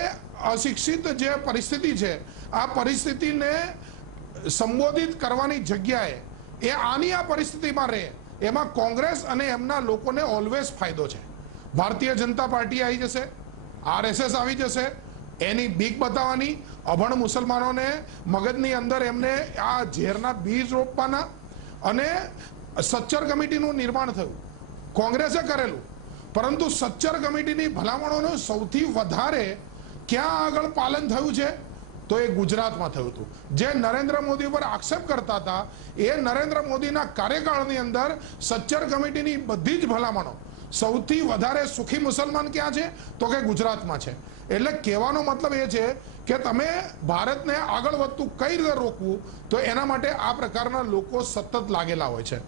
અશિક્ષિત જે પરિસ્થિતિ છે, આ પરિસ્થિતિને સંબોધિત કરવાની જગ્યાએ એ આની આ પરિસ્થિતિમાં રહે, એમાં કોંગ્રેસ અને એમના લોકોને ઓલવેઝ ફાયદો છે. ભારતીય જનતા પાર્ટી આવી જશે, RSS આવી જશે, એની બીક બતાવવાની, અભણ મુસલમાનોને મગજની અંદર એમને આ ઝેરના બીજ રોપવાના. અને સચ્ચર કમિટીનું નિર્માણ થયું, કોંગ્રેસે કરેલું, પરંતુ સચ્ચર કમિટીની ભલામણોનું સૌથી વધારે ક્યાં આગળ પાલન થયું છે? તો એ ગુજરાતમાં થયું હતું. જે નરેન્દ્ર મોદી ઉપર આક્ષેપ કરતા હતા એ નરેન્દ્ર મોદીના કાર્યકાળની અંદર સચ્ચર કમિટીની બધી જ ભલામણો સૌથી વધારે સુખી મુસલમાન ક્યાં છે? તો કે ગુજરાતમાં છે. એટલે કહેવાનો મતલબ એ છે કે તમે ભારતને આગળ વધતું કઈ રીતે રોકવું, તો એના માટે આ પ્રકારના લોકો સતત લાગેલા હોય છે.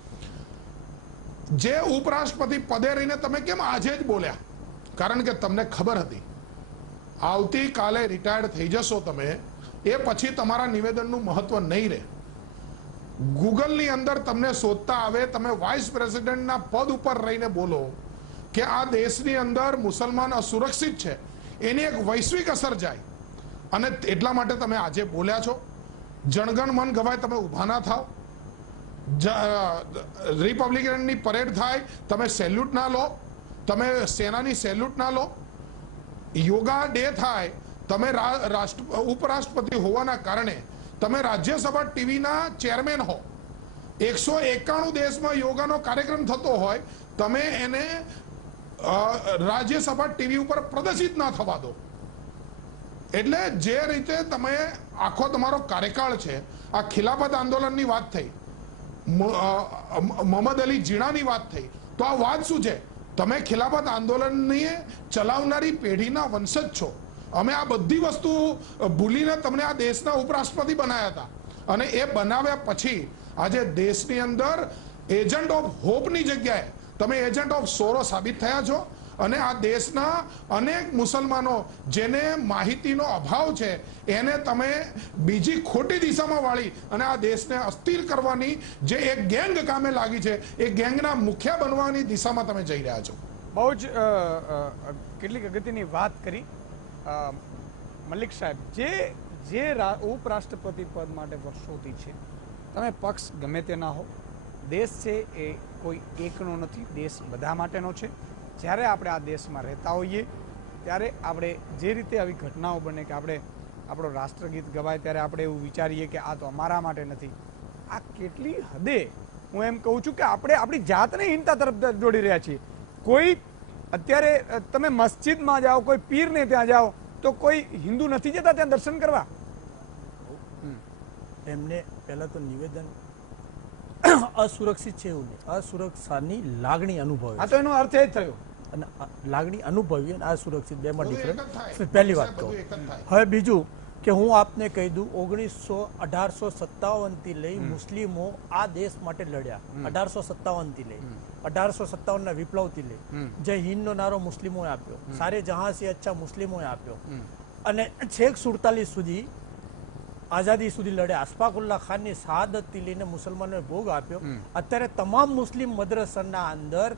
જે ઉપરાષ્ટ્રપતિ પદે રહીને તમે કેમ આજે જ બોલ્યા? કારણ કે તમને ખબર હતી આવતીકાલે રિટાયર્ડ થઈ જશો તમે, એ પછી તમારા નિવેદનનું મહત્વ નહીં રહે. ગૂગલની અંદર તમને શોધતા આવે, તમે વાઇસ પ્રેસિડેન્ટના પદ ઉપર રહીને બોલો કે આ દેશની અંદર મુસલમાન અસુરક્ષિત છે, એની એક વૈશ્વિક અસર જાય, અને એટલા માટે તમે આજે બોલ્યા છો. જણગણ મન ગવાય, તમે ઊભા ના થાવ. રિપબ્લિકનની પરેડ થાય, તમે સેલ્યુટ ના લો, તમે સેનાની સેલ્યુટ ના લો. યોગા ડે થાય, તમે ઉપરાષ્ટ્રપતિ હોવાના કારણે તમે રાજ્યસભા ટીવીના ચેરમેન હો, 191 દેશમાં યોગાનો કાર્યક્રમ થતો હોય, તમે એને રાજ્યસભા ટીવી ઉપર પ્રદર્શિત ના થવા દો. એટલે જે રીતે તમે આખો તમારો કાર્યકાળ છે, આ ખિલાફત આંદોલનની વાત થઈ, મોહમ્મદ અલી ઝીણાની વાત થઈ, તો આ વાત શું છે? તમે ખિલાફત આંદોલનની ચલાવનારી પેઢીના વંશજ છો. અમે આ બધી વસ્તુ ભૂલીને તમને આ દેશના ઉપરાષ્ટ્રપતિ બનાવ્યા હતા, અને એ બનાવ્યા પછી આજે દેશની અંદર એજન્ટ ઓફ હોપની જગ્યાએ તમે એજન્ટ ઓફ સોરો સાબિત થયા છો. અને આ દેશના અનેક મુસલમાનો જેને માહિતીનો અભાવ છે એને તમે બીજી ખોટી દિશામાં વાળી અને આ દેશને અસ્થિર કરવાની જે એક ગેંગ કામે લાગી છે એ ગેંગના મુખ્ય બનવાની દિશામાં તમે જઈ રહ્યા છો. બહુ જ કેટલીક અગત્યની વાત કરી મલિક સાહેબ. જે ઉપરાષ્ટ્રપતિ પદ માટે વર્ષોથી છે, તમે પક્ષ ગમે તે ના હો, દેશ છે એ કોઈ એકનો નથી, દેશ બધા માટેનો છે. જ્યારે આપણે આ દેશમાં રહેતા હોઈએ ત્યારે આપણે જે રીતે આવી ઘટનાઓ બને કે આપણે આપણો રાષ્ટ્રગીત ગવાય ત્યારે આપણે એવું વિચારીએ કે આ તો અમારા માટે નથી. આ કેટલી હદે હું એમ કહું છું કે આપણે આપણી જાતને હીનતા તરફ દોડી રહ્યા છીએ. કોઈ અત્યારે તમે મસ્જિદમાં જાઓ, કોઈ પીરને ત્યાં જાઓ તો કોઈ હિન્દુ નથી જતા ત્યાં દર્શન કરવા. એમને પહેલા તો નિવેદન અસુરક્ષિત છે એવું નહીં, અસુરક્ષાની લાગણી અનુભવે. આ તો એનો અર્થ એ જ થયો. અને લાગણી અનુભવી અને અસુરક્ષિત બેમાં ડિફરન્સ. પહેલી વાત કહું. હવે બીજું કે હું આપને કહી દઉં, 1857 થી લઈ મુસ્લિમો આ દેશ માટે લડ્યા. 1857 થી લઈ 1857 ના વિપ્લવ થી લઈ જય હિન્દનો નારો મુસ્લિમોએ આપ્યો, સારે જહાં સે અચ્છા મુસ્લિમોએ આપ્યો, અને છેક 47 સુધી આઝાદી સુધી લડ્યા. અશફાકુલ્લા ખાનની શહાદતથી લઈને મુસલમાનોએ ભોગ આપ્યો. અત્યારે તમામ મુસ્લિમ મદ્રસાના અંદર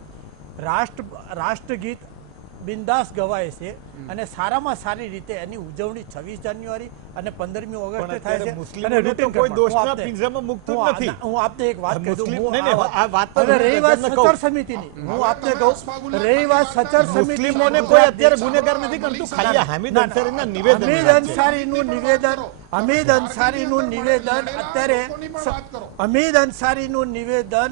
રાષ્ટ્રગીત બિંદાસ ગવાય છે અને સારામાં સારી રીતે એની ઉજવણી 26 જાન્યુઆરી અને 15મી ઓગસ્ટે થાય છે. અને રૂટીન કોઈ દોષના પિંજરામાં મુક્ત નથી. હું આપને એક વાત કહી દઉં, રહી વાત સચર સમિતિની, હું આપને કહું, રહી વાત સચર મુસ્લિમોને કોઈ અત્યારે ગુનેગાર નથી કરતું, ખાલી હામિદ અંસારીના નિવેદન, હમીદ અંસારીનું નિવેદન અત્યારે હમીદ અંસારીનું નિવેદન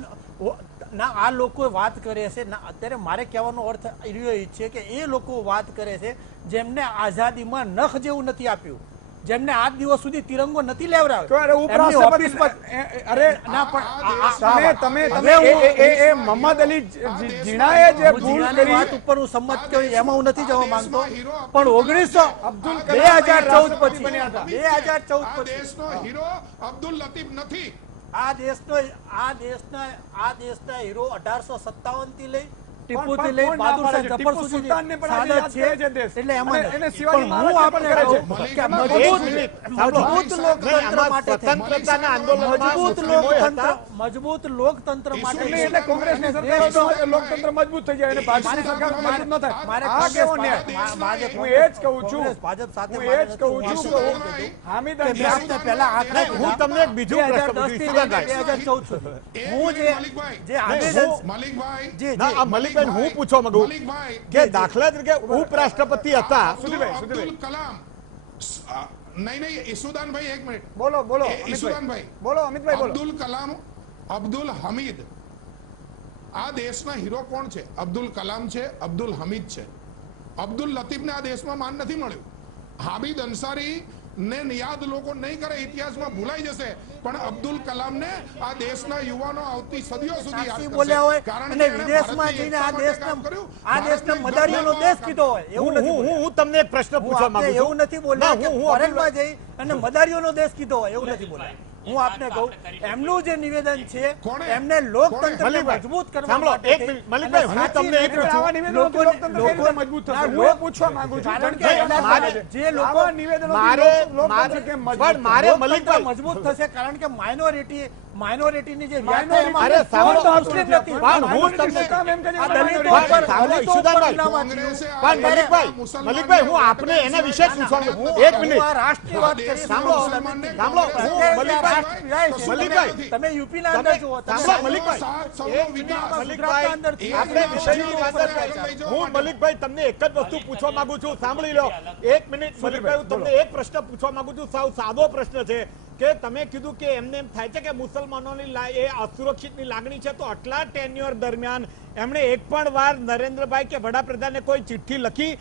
ના આ લોકો વાત કરે છે ના. અત્યારે મારે કહેવાનો અર્થ એ છે કે એ લોકો વાત કરે છે જેમને આઝાદીમાં નખ જેવું નથી આપ્યું, જેમને આજ દિવસ સુધી તિરંગો નથી લેવડાવ્યો. મોહમ્મદ અલી જીણાએ જે ભૂલ કરી વાત ઉપર હું સંમત કર્યું, એમાં હું નથી જવા માંગતો, પણ 2014 પછી 2014 પછી દેશનો હીરો અબ્દુલ લતીફ નથી. આ દેશના હીરો 1857 થી લઈ ટીપુ થી લઈ બહાદુર શાહ જફર સુધી સાદત છે. એટલે એમાં પણ હું આપને કહું કે મજબૂત લોકતંત્ર માટે એટલે કોંગ્રેસની સરકાર લોકતંત્ર મજબૂત થઈ જાય અને ભાજપની સરકાર મજબૂત ન થાય. આ કેવો ન્યાય? હું એ જ કહું છું, ભાજપ સાથે હું એ જ કહું છું હામિદ અંસારી પહેલા આંકડા હું તમને એક બીજું 2010 થી 2014 સુધી હું જે મલિકભાઈ હું પૂછવા માંગુ કે દાખલા તરીકે ઉપરાષ્ટ્રપતિ હતા અબ્દુલ કલામ. નહીં ઈસુદાનભાઈ, એક મિનિટ બોલો ઈસુદાનભાઈ, બોલો અમિતભાઈ, બોલો. અબ્દુલ કલામ, અબ્દુલ હમીદ, આ દેશના હીરો કોણ છે? અબ્દુલ કલામ છે, અબ્દુલ હમીદ છે. અબ્દુલ લતીફને આ દેશમાં માન નથી મળ્યું. હામિદ અંસારી ને યાદ લોકો નહીં કરે, ઇતિહાસમાં ભૂલાઈ જશે, પણ અબ્દુલ કલામને આ દેશના યુવાનો આવતી સદીઓ સુધી યાદ બોલ્યા હોય કારણ અને વિદેશમાં જઈને આ દેશને મદારીઓનો દેશ કીધો હોય એવું નથી. હું તમને એક પ્રશ્ન પૂછવા માંગુ છું, એવું નથી બોલ્યા કે ફોરેનમાં જઈ અને મદારીઓનો દેશ કીધો હોય એવું નથી બોલ્યા. હું આપને કહું, એમનું જે નિવેદન છે એમને લોકતંત્રને મજબૂત કરવા માટે મલિકભાઈ હું તમને એ પૂછું લોકતંત્ર મજબૂત થશે. હું પૂછવા માંગુ છું કારણ કે જે લોકો નિવેદનો મારે મલિકભાઈ મજબૂત થશે કારણ કે માઇનોરિટીની જે મલિકભાઈ હું આપને એના વિશે પૂછવા એક મિનિટ રાષ્ટ્રીયવાદ તમે યુપી ના અંદર જુઓ, હું મલિકભાઈ તમને એક જ વસ્તુ પૂછવા માંગુ છું, સાંભળી લો એક મિનિટ. મલિકભાઈ હું તમને એક પ્રશ્ન પૂછવા માંગુ છું, સાવ સાદો પ્રશ્ન છે કે તમે કીધું કે એમને એમ થાય છે કે મુસલમાનોની એ અસુરક્ષિતની લાગણી છે, તો આટલા ટેન્યુઅર દરમિયાન એમણે એક પણ વાર નરેન્દ્રભાઈ કે વડાપ્રધાને કોઈ ચિઠ્ઠી લખી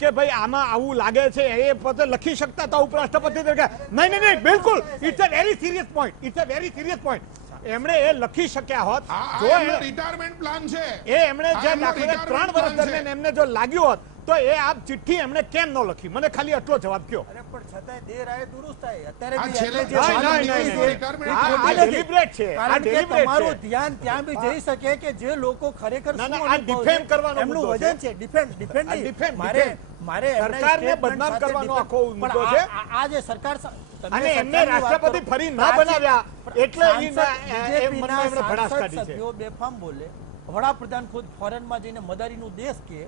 કે ભાઈ આમાં આવું લાગે છે, એ પોતે લખી શકતા હતા ઉપરાષ્ટ્રપતિ તરીકે? નહીં, બિલકુલ. It's a very serious point. એમણે એ લખી શક્યા હોત જો રિટાયરમેન્ટ પ્લાન છે એ એમણે જે 3 વર્ષ દરમિયાન એમને જો લાગ્યું હોત તો એ આપ ચિઠ્ઠી એમણે કેમ ન લખી? મને ખાલી આટલો જવાબ કયો. અરે પણ છતાંય દેર આયે દુરુસ્ત થાય. અત્યારે આ બી છેલ્લે એમને જે નહીં, વાત નહીં, નીકળી નહીં, છે, નહીં, એ આ ખોટી નથી. deliberate છે. આ કારણ કે deliberate તમારું છે. ધ્યાન ત્યાં બી જઈ શકે કે જે લોકો ખરેખર ના, શું ના, આ અનુભવે defend છે, કરવાનો એમનું મુદ્દો વજન છે. છે. ડિફેન્ડ આ defend, મારે defend. મારે એમના સરકારને statement બદનામ સાથે કરવાનો defend- આખો પણ મુદ્દો આ- છે. આ જે સરકાર તમે અને એમને સરકારની વાત રાષ્ટ્રપતિ કરો. ફરી ન આજે બનાવ્યા એટલે સાંસદ ઈ ના- એ BJP મનમાં ના એમણે ભડાસ સાંસદ કાઢી છે. સભ્યો બેફામ બોલે, વડાપ્રધાન ખુદ ફોરેનમાં જઈને મદારીનું દેશ કહે,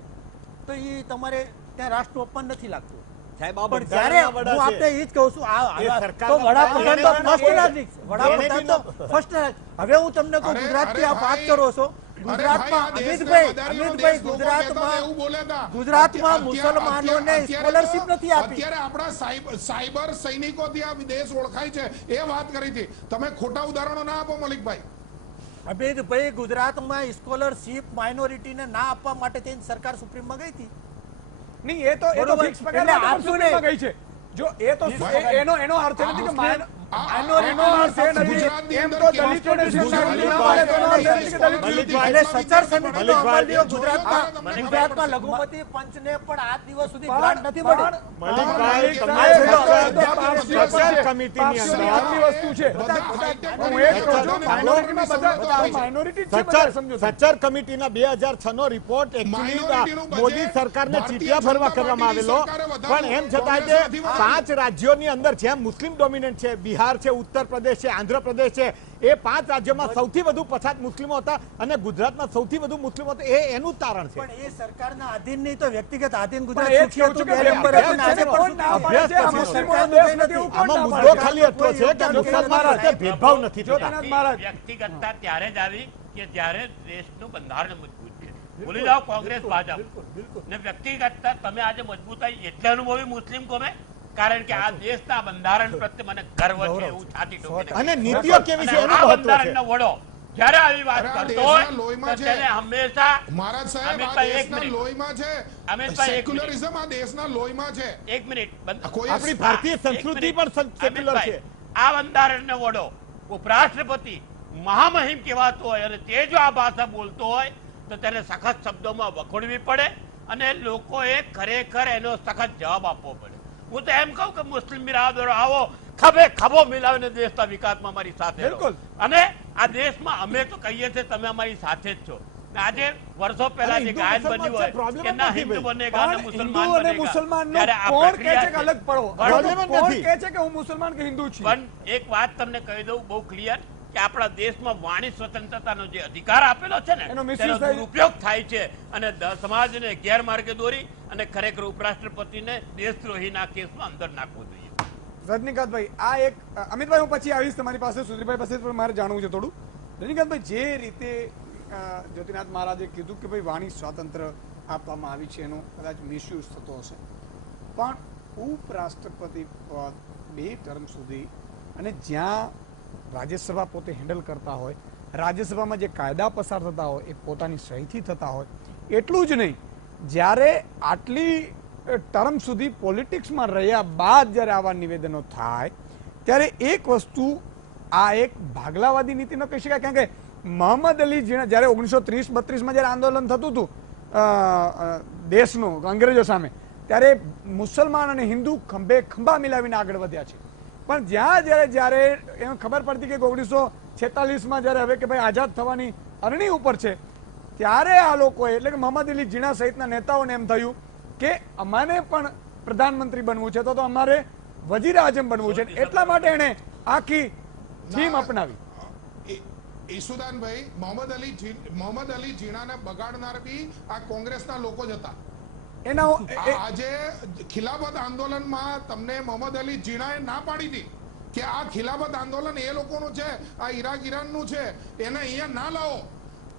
તો એ તમારે ત્યાં રાષ્ટ્રનું અપમાન નથી લાગતું. સાહેબ, આ પણ બંધારણના જ્યારે વડા હું છે. આપને ઈ જ કહું છું, એ તો સરકારના વડાપ્રધાન તો વડા ફર્સ્ટ એને નાગરિક છે. વડાપ્રધાન તો ફર્સ્ટ નાગરિક. હવે હું તમને કહું, અરે, ગુજરાતથી અરે આપ વાત ભાઈ, કરો છો, અરે ગુજરાતમાં ભાઈ, આ દેશને અમિતભાઈ મદારીનો અમિતભાઈ દેશ લોકો કહેતા હતા, એવું ગુજરાતમાં બોલ્યા હતા. ગુજરાતમાં અત્યારે- મુસલમાનોને અત્યારે તો સ્કોલરશીપ નથી આપી. અત્યારે આપણા સાયબર સૈનિકોથી આ દેશ ઓળખાય છે એ વાત કરી હતી. તમે ખોટા ઉદાહરણો ના આપો મલિકભાઈ. અમિતભાઈ, ગુજરાતમાં સ્કોલરશીપ માઇનોરિટીને ના આપવા માટે તેની સરકાર સુપ્રીમમાં ગઈ હતી. નહીં, એ તો બરોબર. ફિક્સ પગાર એટલે માટે પણ આપશું ને. સુપ્રીમમાં ગઈ છે. જો એ તો એનો અર્થ એ નથી કે એનો અર્થ એ નથી. ગુજરાતની એમ અંદર તો દલિતોને કેમ શિક્ષણ ગુજરાતની ના મળે તો એનો અર્થ એ નથી કે દલિત મલિકભાઈ, વિરોધી. અને સચાર સમિતિનો અમલ લ્યો. મલિકભાઈ, ગુજરાતમાં લઘુમતી પંચને પણ આજ દિવસ સુધી ગ્રાન્ટ નથી મળી. મલિકભાઈ, પણ તમને સાહેબ, કમિટીની અંદર પાકની વસ્તુ છે. બધા high-tech હું એ જ કહું છું, માઇનોરિટીમાં બધા માઇનોરિટી છે, બધા સમજો છો. સચ્ચર કમિટીના 2006 નો રિપોર્ટ માઇનોરિટીનું બજેટ મોદી સરકારને ભારતીય ચીટિયા ભરવા જનતા કરવામાં આવેલો, પાર્ટીની સરકારે પણ એમ છતાં વધાર્યું. જે કોંગ્રેસ નથી 5 રાજ્યોની અંદર જેમ મુસ્લિમ ડોમિનન્ટ છે, બિહાર છે, ઉત્તર પ્રદેશ છે, આંધ્રપ્રદેશ છે, એ 5 રાજ્યોમાં સૌથી વધુ પછાત મુસ્લિમો હતા અને ગુજરાતમાં સૌથી વધુ મુસ્લિમો હતા. એ એનું તારણ છે. પણ એ સરકારના આધીન નહીં તો વ્યક્તિગત આધીન ગુજરાત પણ એ જ સુખી કહું છું હતું, કે બે નંબર હતું, અભ્યાસ આજે છે, પણ ના અભ્યાસ પાડે છે, આ પછી મુસ્લિમોનો સરકારનું દેશ કંઈ નથી, એવું નથી. કોણ આમાં ના મુદ્દો પાડે? ખાલી એટલો છે કે કોઈ મુસલમાનો યોગદાન વચ્ચે ભેદભાવ નથી થતા. જ્યોતિનાથ મહારાજ. વ્યક્તિગતતા ત્યારે જ આવી કે જ્યારે દેશનું બંધારણ મજબૂત છે. ભૂલી જાઓ કોંગ્રેસ ભાજપ ને વ્યક્તિગતતા તમે આજે મજબૂતાઈ એટલે અનુભવી મુસ્લિમ કોમે, કારણ કે આ દેશના બંધારણ પ્રત્યે મને ગર્વ છે એવું છાતી ઠોકીને અને નીતિઓ કેવી છે અને એનું આ મહત્વ છે. બંધારણનો વડો જ્યારે આવી વાત અરે આ કરતો દેશના હોય લોહીમાં તો છે. તેને હંમેશા મહારાજ સાહેબ, આ અમિતભાઈ, એક દેશના મિનિટ. લોહીમાં છે. અમિતભાઈ, એક સેક્યુલરિઝમ આ દેશના લોહીમાં છે. એક મિનિટ કોઈ આપણી ભારતીય સંસ્કૃતિ પણ સેક્યુલર છે. આ બંધારણનો વડો ઉપરાષ્ટ્રપતિ મહામહિમ કહેવાતો હોય અને તે જો આ ભાષા બોલતો હોય તો તેને સખત શબ્દોમાં વખોડવી પડે અને લોકોએ ખરેખર એનો સખત જવાબ આપવો પડે. હું તો એમ કહું કે મુસ્લિમ બિરાદરો આવો ખભે ખભો મિલાવીને દેશના વિકાસમાં અમારી સાથે રહો. બિલકુલ. અને આ દેશમાં અમે તો કહીએ છીએ તમે અમારી સાથે જ છો. ને આજે વર્ષો પહેલા જે હિન્દુ ગાયન મુસલમાન બન્યું છે, problem હોય કે ના નથી હિન્દુ ભાઈ. બનેગા ને પણ મુસલમાન હિન્દુ અને બનેગા. મુસલમાનનો ત્યારે આ કોણ કહે પ્રક્રિયા છે કે અલગ પડો? problem જ કોણ નથી. કહે છે કે હું મુસલમાન કે હિન્દુ છું? પણ એક વાત તમને કહી દઉં બહુ ક્લિયર કે આપણા દેશમાં વાણી સ્વતંત્રતાનો જે અધિકાર આપેલો છે ને એનો misuse તેનો થાય છે. દુરુપયોગ થાય છે અને સમાજને ગેરમાર્ગે દોરી અને ખરેખર ઉપરાષ્ટ્રપતિને દેશદ્રોહીના કેસમાં અંદર નાખવો જોઈએ. રજનીકાંતભાઈ, આ એક અમિતભાઈ, હું પછી આવીશ તમારી પાસે, સુધીરભાઈ પાસે પણ મારે જાણવું છે થોડું. રજનીકાંતભાઈ, જે રીતે જ્યોતિનાથ મહારાજે કીધું કે ભાઈ વાણી સ્વાતંત્ર્ય આપવામાં આવી છે, એનો કદાચ મિસયુઝ થતો હશે, પણ ઉપરાષ્ટ્રપતિ પદ 2 ટર્મ સુધી અને જ્યાં રાજ્યસભા પોતે હેન્ડલ કરતા હોય, રાજ્યસભામાં જે કાયદા પસાર થતા હોય એ પોતાની સહીથી થતા હોય, એટલું જ નહીં, જ્યારે આટલી ટર્મ સુધી પોલિટિક્સમાં રહ્યા બાદ જ્યારે આવા નિવેદનો થાય ત્યારે એક વસ્તુ આ એક ભાગલાવાદી નીતિ ન કહી શકાય. કારણ કે મોહમ્મદ અલી જીણા જ્યારે 1930-32માં જ્યારે આંદોલન થતું હતું દેશનું અંગ્રેજો સામે, ત્યારે મુસલમાન અને હિન્દુ ખંભે ખંભા મિલાવીને આગળ વધ્યા છે. પણ જ્યારે એમ ખબર પડતી કે 1946માં જ્યારે હવે કે ભાઈ આઝાદ થવાની અરણી ઉપર છે, ત્યારે આ લોકોએ એટલે કે મોહમ્મદ અલી જીણા સહિતના નેતાઓને એમ થયું કે અમારે પણ પ્રધાનમંત્રી બનવું છે તો અમારે વજીર આઝમ બનવું છે. એટલા માટે એને આખી થીમ અપનાવી. ઈસુદાનભાઈ, મોહમ્મદ અલી જીણાને બગાડનાર બી આ કોંગ્રેસના લોકો જ હતા. આજે ખિલાફત આંદોલનમાં તમને મોહમ્મદ અલી જીણાએ ના પાડી હતી કે આ ખિલાફત આંદોલન એ લોકોનું છે, આ ઈરાનનું છે, એને અહીંયા ના લાવો.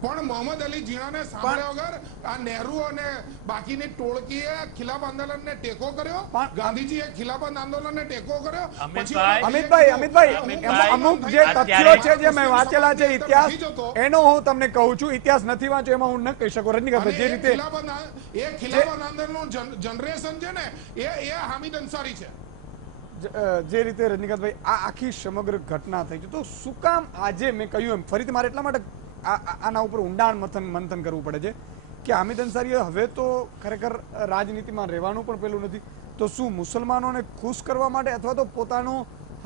પણ મોહમ્મદ અલી જીણાને સાંભળ્યા વગર આ નહેરુ અને બાકીની ટોળકીએ ખિલાફ આંદોલનને ટેકો કર્યો, ગાંધીજીએ ખિલાફત આંદોલનને ટેકો કર્યો. અમિતભાઈ, અમુક જે તથ્યો છે જે મેં વાંચેલા છે ઇતિહાસ, એનો હું તમને કહું છું. ઇતિહાસ નથી વાંચ્યો એમાં હું ન કહી શકું. રજનીકાંત, જે રીતે ખિલાફત આંદોલનનું જનરેશન છે ને એ હામિદ અંસારી છે. જે રીતે રજનીકાંતભાઈ આ આખી સમગ્ર ઘટના થઈ છે, તો શું કામ આજે મેં કહ્યું એમ ફરીથી મારે એટલા માટે આના ઉપર ઊંડાણ મંથન કરવું પડે છે કે હામિદ અંસારીએ હવે તો ખરેખર રાજનીતિમાં રહેવાનું પણ પેલું નથી, તો શું મુસલમાનોને ખુશ કરવા માટે અથવા તો પોતાનો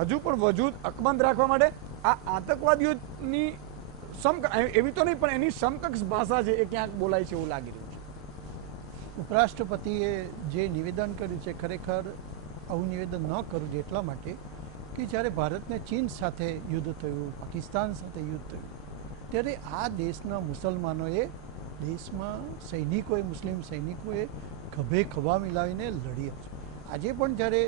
હજુ પણ વજૂદ અકબંધ રાખવા માટે આ આતંકવાદીઓની એવી તો નહીં પણ એની સમકક્ષ ભાષા છે એ ક્યાંક બોલાય છે એવું લાગી રહ્યું છે? ઉપરાષ્ટ્રપતિએ જે નિવેદન કર્યું છે ખરેખર આવું નિવેદન ન કરવું જોઈએ એટલા માટે કે જ્યારે ભારતને ચીન સાથે યુદ્ધ થયું, પાકિસ્તાન સાથે યુદ્ધ થયું, ત્યારે આ દેશના મુસલમાનોએ દેશમાં સૈનિકોએ, મુસ્લિમ સૈનિકોએ ખભે ખભા મિલાવીને લડ્યા છે. આજે પણ જ્યારે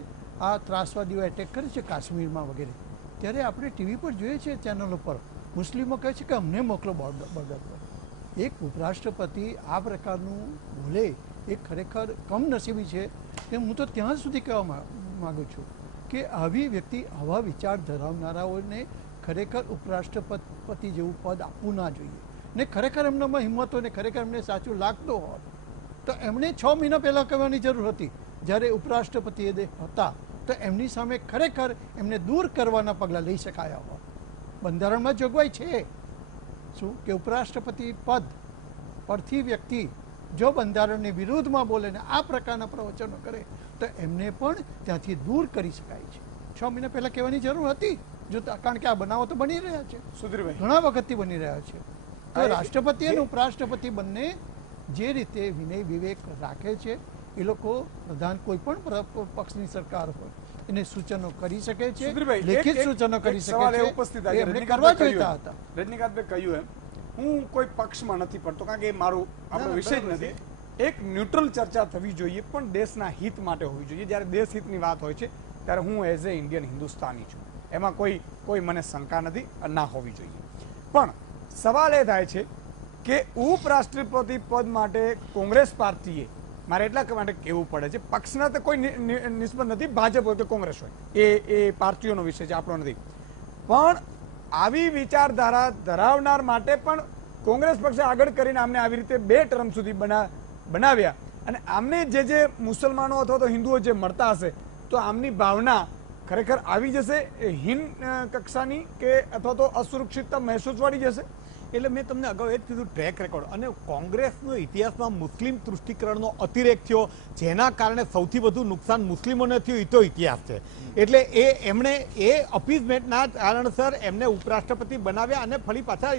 આ ત્રાસવાદીઓ એટેક કરે છે કાશ્મીરમાં વગેરે, ત્યારે આપણે ટીવી પર જોઈએ છીએ ચેનલો પર મુસ્લિમો કહે છે કે અમને મોકલો બોર્ડર પર. એક ઉપરાષ્ટ્રપતિ આ પ્રકારનું બોલે એ ખરેખર કમનસીબી છે. કે હું તો ત્યાં સુધી કહેવા માગું છું કે આવી વ્યક્તિ, આવા વિચાર ધરાવનારાઓને ખરેખર ઉપરાષ્ટ્રપતિ જેવું પદ આપવું ના જોઈએ. ને ખરેખર એમનામાં હિંમત હોય ને ખરેખર એમને સાચું લાગતું હોત તો એમણે 6 મહિના પહેલાં કહેવાની જરૂર હતી. જ્યારે ઉપરાષ્ટ્રપતિ હતા તો એમની સામે ખરેખર એમને દૂર કરવાના પગલાં લઈ શકાયા હોત. બંધારણમાં જોગવાઈ છે શું કે ઉપરાષ્ટ્રપતિ પદ પરથી વ્યક્તિ જો બંધારણની વિરુદ્ધમાં બોલે ને આ પ્રકારના પ્રવચનો કરે તો એમને પણ ત્યાંથી દૂર કરી શકાય છે. 6 મહિના પહેલાં કહેવાની જરૂર હતી, જો કારણ કે આ બનાવો તો બની રહ્યા છે, સુધીરભાઈ ઘણા વખતથી બની રહ્યા છે. તો રાષ્ટ્રપતિ અને ઉપરાષ્ટ્રપતિ બંને જે રીતે વિનય વિવેક રાખે છે એ લોકો પ્રધાન કોઈ પણ પક્ષની સરકાર હોય એને સૂચનો કરી શકે છે, લેખિત સૂચનો કરી શકે છે. એમણે કરવા જોઈતા હતા. રજનીકાંતભાઈ કહ્યું એમ હું કોઈ પક્ષમાં નથી પડતો કારણ કે એ મારું આપણો વિષય જ નથી. એક ન્યુટ્રલ ચર્ચા થવી જોઈએ પણ દેશના હિત માટે હોવી જોઈએ. જ્યારે દેશ હિતની વાત હોય છે ત્યારે હું એઝ એ ઇન્ડિયન હિન્દુસ્તાની છું, એમાં કોઈ મને શંકા નથી, ના હોવી જોઈએ. પણ સવાલ એ થાય છે કે ઉપરાષ્ટ્રપતિ પદ માટે કોંગ્રેસ પાર્ટીએ, મારે એટલા માટે કહેવું પડે છે, પક્ષના તો કોઈ નિસ્બત નથી, ભાજપ હોય કે કોંગ્રેસ હોય એ પાર્ટીઓનો વિષય છે, આપણો નથી. પણ આવી વિચારધારા ધરાવનાર માટે પણ કોંગ્રેસ પક્ષે આગળ કરીને આમને આવી રીતે 2 ટર્મ સુધી બનાવ્યા અને આમને જે મુસલમાનો અથવા તો હિન્દુઓ જે મળતા હશે તો આમની ભાવના ખરેખર આવી જશે હીન કક્ષાની કે અથવા તો અસુરક્ષિતતા મહેસૂસ વાળી જશે. એટલે મેં તમને અગાઉ એ જ કીધું ટ્રેક રેકોર્ડ અને કોંગ્રેસનો ઇતિહાસમાં મુસ્લિમ તૃષ્ટિકરણનો અતિરેક થયો જેના કારણે સૌથી વધુ નુકસાન મુસ્લિમોને થયું એ તો ઇતિહાસ છે. એટલે એમણે એ અપીઝમેન્ટના કારણસર એમને ઉપરાષ્ટ્રપતિ બનાવ્યા અને ફરી પાછા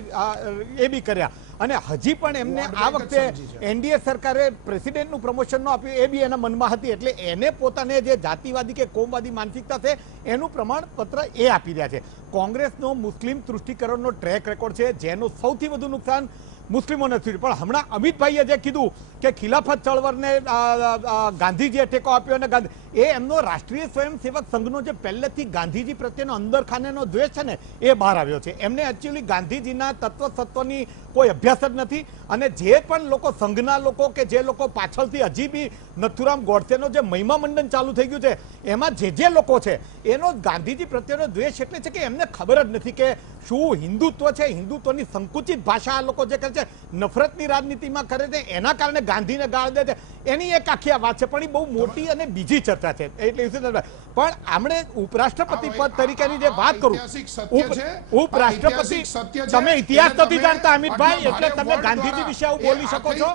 એ બી કર્યા અને હજી પણ એમને આ વખતે એનડીએ સરકારે પ્રેસિડેન્ટનું પ્રમોશન ન આપ્યું એ બી એના મનમાં હતી. એટલે એને પોતાને જે જાતિવાદી કે કોમવાદી માનસિકતા છે એનું પ્રમાણપત્ર એ આપી રહ્યા છે. કોંગ્રેસનો મુસ્લિમ તૃષ્ટિકરણનો ટ્રેક રેકોર્ડ છે જેનું સૌથી વધુ નુકસાન મુસ્લિમોને થયું. પણ હમણાં અમિતભાઈએ જે કીધું કે ખિલાફત ચળવળને ગાંધીજીએ ટેકો આપ્યો અને એ એમનો રાષ્ટ્રીય સ્વયંસેવક સંઘનો જે પહેલેથી ગાંધીજી પ્રત્યેનો અંદરખાનેનો દ્વેષ છે ને એ બહાર આવ્યો છે. એમને એકચ્યુઅલી ગાંધીજીના તત્વ સત્વની કોઈ અભ્યાસ જ નથી અને જે પણ લોકો સંઘના લોકો કે જે લોકો પાછળથી હજી બી નથુરામ ગોડસેનો જે મહિમા મંડન ચાલુ થઈ ગયું છે એમાં જે લોકો છે એનો ગાંધીજી પ્રત્યેનો દ્વેષ એટલે છે કે એમને ખબર જ નથી કે શું હિન્દુત્વ છે. હિન્દુત્વની સંકુચિત ભાષા આ લોકો જે કરે છે, નફરતની રાજનીતિમાં કરે છે, એના કારણે ગાંધીને ગાળ દે છે. એની એક આખી આ વાત છે પણ એ બહુ મોટી અને બીજી ચર્ચા છે. એટલે પણ આમણે ઉપરાષ્ટ્રપતિ પદ તરીકેની જે વાત કરું, ઉપરાષ્ટ્રપતિ તમે ઇતિહાસ નથી જાણતા અમિતભાઈ, એટલે તમે ગાંધીજી વિશે આવું બોલી શકો છો,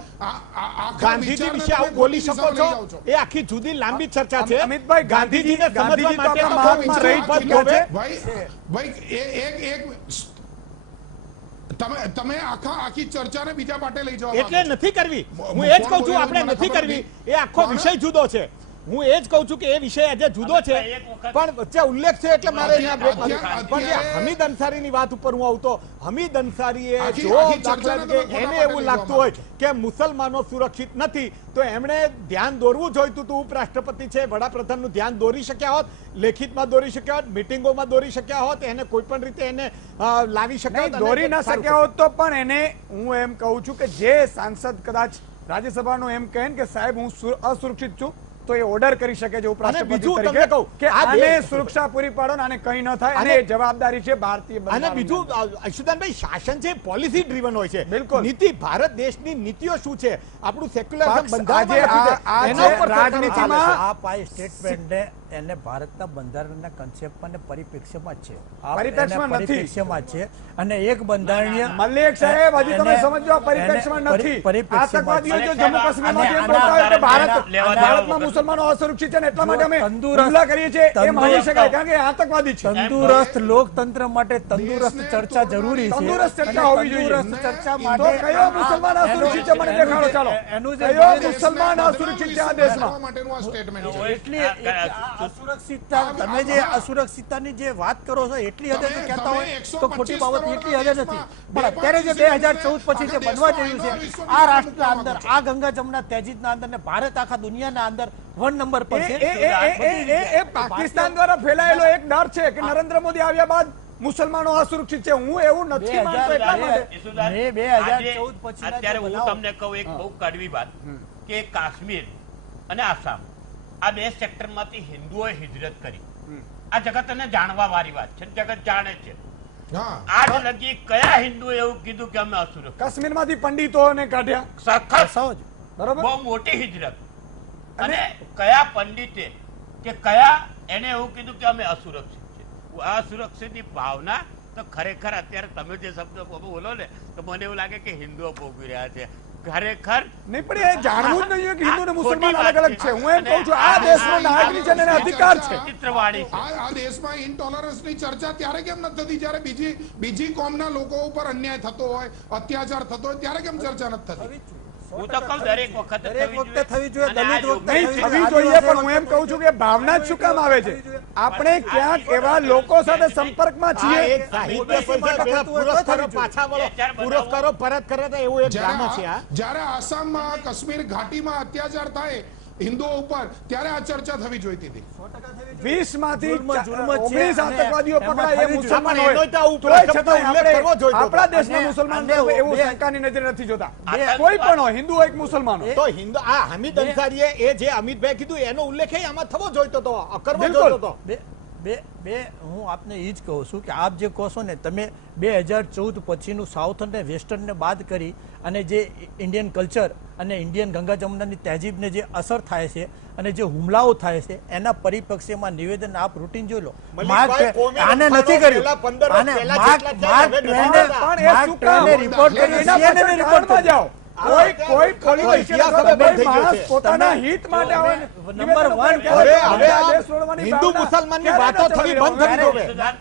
ગાંધીજી વિશે આવું બોલી શકો છો, એ આખી જુદી લાંબી ચર્ચા છે. અમિતભાઈ ગાંધીજીને સમજવા માટે તમે આખી ચર્ચાને બીજા માટે લઈ જાઓ એટલે નથી કરવી. હું એ જ કહું છું આપણે નથી કરવી, એ આખો વિષય જુદો છે. હું એ જ કહું છું કે એ વિષય આજે જુદો છે પણ વચ્ચે ઉલ્લેખ છે એટલે મારે પણ જે હમીદ અંસારીની વાત ઉપર હું આવતો, હમીદ અંસારીએ જો દાખલા તરીકે એને એવું લાગતું હોય કે મુસલમાનો સુરક્ષિત નથી તો એમણે ધ્યાન દોરવું જોઈતું હતું. ઉપરાષ્ટ્રપતિ છે, વડાપ્રધાનનું ધ્યાન દોરી શક્યા હોત, લેખિતમાં દોરી શક્યા હોત, મિટિંગોમાં દોરી શક્યા હોત, એને કોઈ પણ રીતે એને લાવી શક્યા હોત, દોરી ન શક્યા હોત તો પણ એને હું એમ કહું છું કે જે સાંસદ કદાચ રાજ્યસભાનો એમ કહે કે સાહેબ હું અસુરક્ષિત છું તો એ ઓર્ડર કરી શકે છે ઉપરાષ્ટ્રપતિ તરીકે કે આને સુરક્ષા પૂરી પાડો આને કંઈ ન થાય અને જવાબદારી છે ભારતીય. અને બીજું અશુદાનભાઈ, શાસન છે પોલિસી ડ્રીવન હોય છે. બિલકુલ નીતિ, ભારત દેશની નીતિઓ શું છે, આપણું સેક્યુલરિઝમ બંધારણ આ પાય સ્ટેટમેન્ટને એને ભારતના બંધારણના કન્સેપ્ટમાં ને પરિપ્રેક્ષ્યમાં જ છે. પરિપ્રેક્ષ્યમાં એને નથી. પરિપ્રેક્ષ્યમાં જ છે અને એક બંધારણીય મલ્લિક સાહેબ, હજી તમે એને- સમજો આ પરિપ્રેક્ષ્યમાં એને નથી. પરિપ્રેક્ષ્યમાં આતંકવાદીઓ જો છે. જમ્મુ કાશ્મીરમાંથી એમ અને કરતા હોય કે લેવા દેવા ભારતમાં વગર. મુસલમાનો અસુરક્ષિત છે ને એટલા માટે અમે તંદુરસ્ત- હુમલા કરીએ છીએ એ માની તંદુરસ્ત- શકાય, કારણ કે એ આતંકવાદી છે. તંદુરસ્ત લોકતંત્ર માટે તંદુરસ્ત દેશને ચર્ચા તોડવાની જરૂરી છે. તંદુરસ્ત ચર્ચા અને હોવી જોઈએ. તંદુરસ્ત ચર્ચા તો માટે કયો મુસલમાન અસુરક્ષિત છે મને દેખાડો ચાલો. એનું જે કયો નિવેદન- મુસલમાન અસુરક્ષિત છે આ દેશમાં? માટેનું આ સ્ટેટમેન્ટ છે. એટલી અસુરક્ષિતતા, તમે જે અસુરક્ષિતતાની જે વાત કરો છો એટલી હદે જો કહેતા હોય તો ખોટી બાબત એટલી હદે નથી. પણ અત્યારે જે 2014 પછી જે બનવા જયું છે આ રાષ્ટ્રના અંદર, આ ગંગા જમના તહેજીદના અંદર ને ભારત આખા દુનિયાના અંદર 1 નંબર પર છે. એ પાકિસ્તાન દ્વારા ફેલાયેલો એક ડર છે કે નરેન્દ્ર મોદી આવ્યા બાદ મુસલમાનો અસુરક્ષિત છે. હું એવું નથી માનતો એટલા માટે. યશુદાન, મે 2014 પછીના જે અત્યારે હું બનાવ- તમને કહું એક બહુ કડવી વાત કે કાશ્મીર અને આસામ આ બે સેક્ટરમાંથી હિન્દુઓએ હિજરત કરી. આ જગતને જાણવા વાળી વાત છે, જગત જાણે છે. હા આજ લગી કયા હિન્દુએ એવું કીધું કે અમે અસુરક્ષિત? કાશ્મીરમાંથી પંડિતોને કાઢ્યા, સખત સહજ. બરોબર. બહુ મોટી હિજરત. અને કયા પંડિતે કે કયા એને એવું કીધું કે અમે અસુરક્ષિત છે? આ અસુરક્ષિતની ભાવના તો ખરેખર અત્યારે તમે જે શબ્દ બોલો ને તો મને એવું લાગે કે હિન્દુઓ ભોગવી રહ્યા છે. ખરેખર નહીં પણ એ જાણવું જ નહીં કે હિન્દુ અને આ મુસલમાન ખોટી અલગ અલગ વાત છે. હું એમ કહું છું આ અને દેશનો નાગરિક છે અને એને અધિકાર છે. ચિત્રવાળી છે. આ દેશમાં ઇન્ટોલરન્સની ચર્ચા ત્યારે કેમ નથી થતી જ્યારે બીજી કોમના લોકો ઉપર અન્યાય થતો હોય, અત્યાચાર થતો હોય, ત્યારે કેમ ચર્ચા નથી થતી? હું તો કહું દરેક વખતે દરેક વખતે થવી જોઈએ. અને આ દલિત યોગ્ય વખતે નહીં છે. થવી જોઈએ, પણ હું એમ કહું છું કે ભાવના જ શું કામ આવે છે? આપણે ક્યાંક એવા લોકો સાથે સંપર્કમાં આ છીએ. એક સાહિત્ય પરિષદ પેલા પુરસ્કારો પાછા વળો, પુરસ્કારો પરત કરે તો એવું એક ડ્રામા છે આ. જ્યારે આસામમાં કાશ્મીર ઘાટીમાં અત્યાચાર થાય હિન્દુઓ ઉપર ત્યારે આ ચર્ચા થવી જોઈતી હતી. 20 માંથી જુલ્મ જ છે 19 અને આતંકવાદીઓ એમાં પકડાય એ થવી જોઈએ. મુસલમાન પણ હોય. એનો તો આ તોય ઉપરાશબ્દ છતાંય ઉલ્લેખ આપણે કરવો જોઈએ. આપણા દેશના અને- મુસલમાન અને એવું બે- શંકાની નજરે નથી જોતા. આતંકવાદ- કોઈ પણ હોય, હિન્દુ હોય કે મુસલમાન હોય. તો હિન્દુ આ હમીદ અંસારીએ એ જે અમિતભાઈ કીધું એનો ઉલ્લેખ આમાં થવો જોઈતો હતો, કરવો બિલકુલ. જોઈતો હતો. બે હું આપને એ જ કહું છું કે આપ જે કહો છો ને, તમે 2014 પછીનું સાઉથ અને વેસ્ટર્નને બાદ કરી અને જે ઇન્ડિયન કલ્ચર અને ઇન્ડિયન ગંગા જમનાની તહેજીબને જે અસર થાય છે અને જે હુમલાઓ થાય છે એના પરિપ્રેક્ષ્યમાં નિવેદન આપ રૂટીન જોઈ લો. મલિકભાઈ, કોમી આને રમખાણો નથી કર્યું. પહેલા 15 વર્ષ આને પહેલા માર્ક જેટલા થયા, હવે ટ્વેને- નથી પણ એ માર્ક શું કામ? ટ્વેને રિપોર્ટ કર્યો, એના CNN પાછળ રિપોર્ટ કારણમાં કર્યો. જાઓ. કોઈ પોલિટિશિયન ઇતિહાસ અથવા ખબર કોઈ થઈ ગયો માણસ છે. પોતાના તમે- હિત માટે આવે ને તમે નિવેદનો નંબર કરે, વન ત્યારે હવે આ આ દેશ છોડવાની હિન્દુ ભાવના મુસલમાનની ક્યારે વાતો નથી થવી રહી? બંધ થવી જોઈએ. યશુદાન,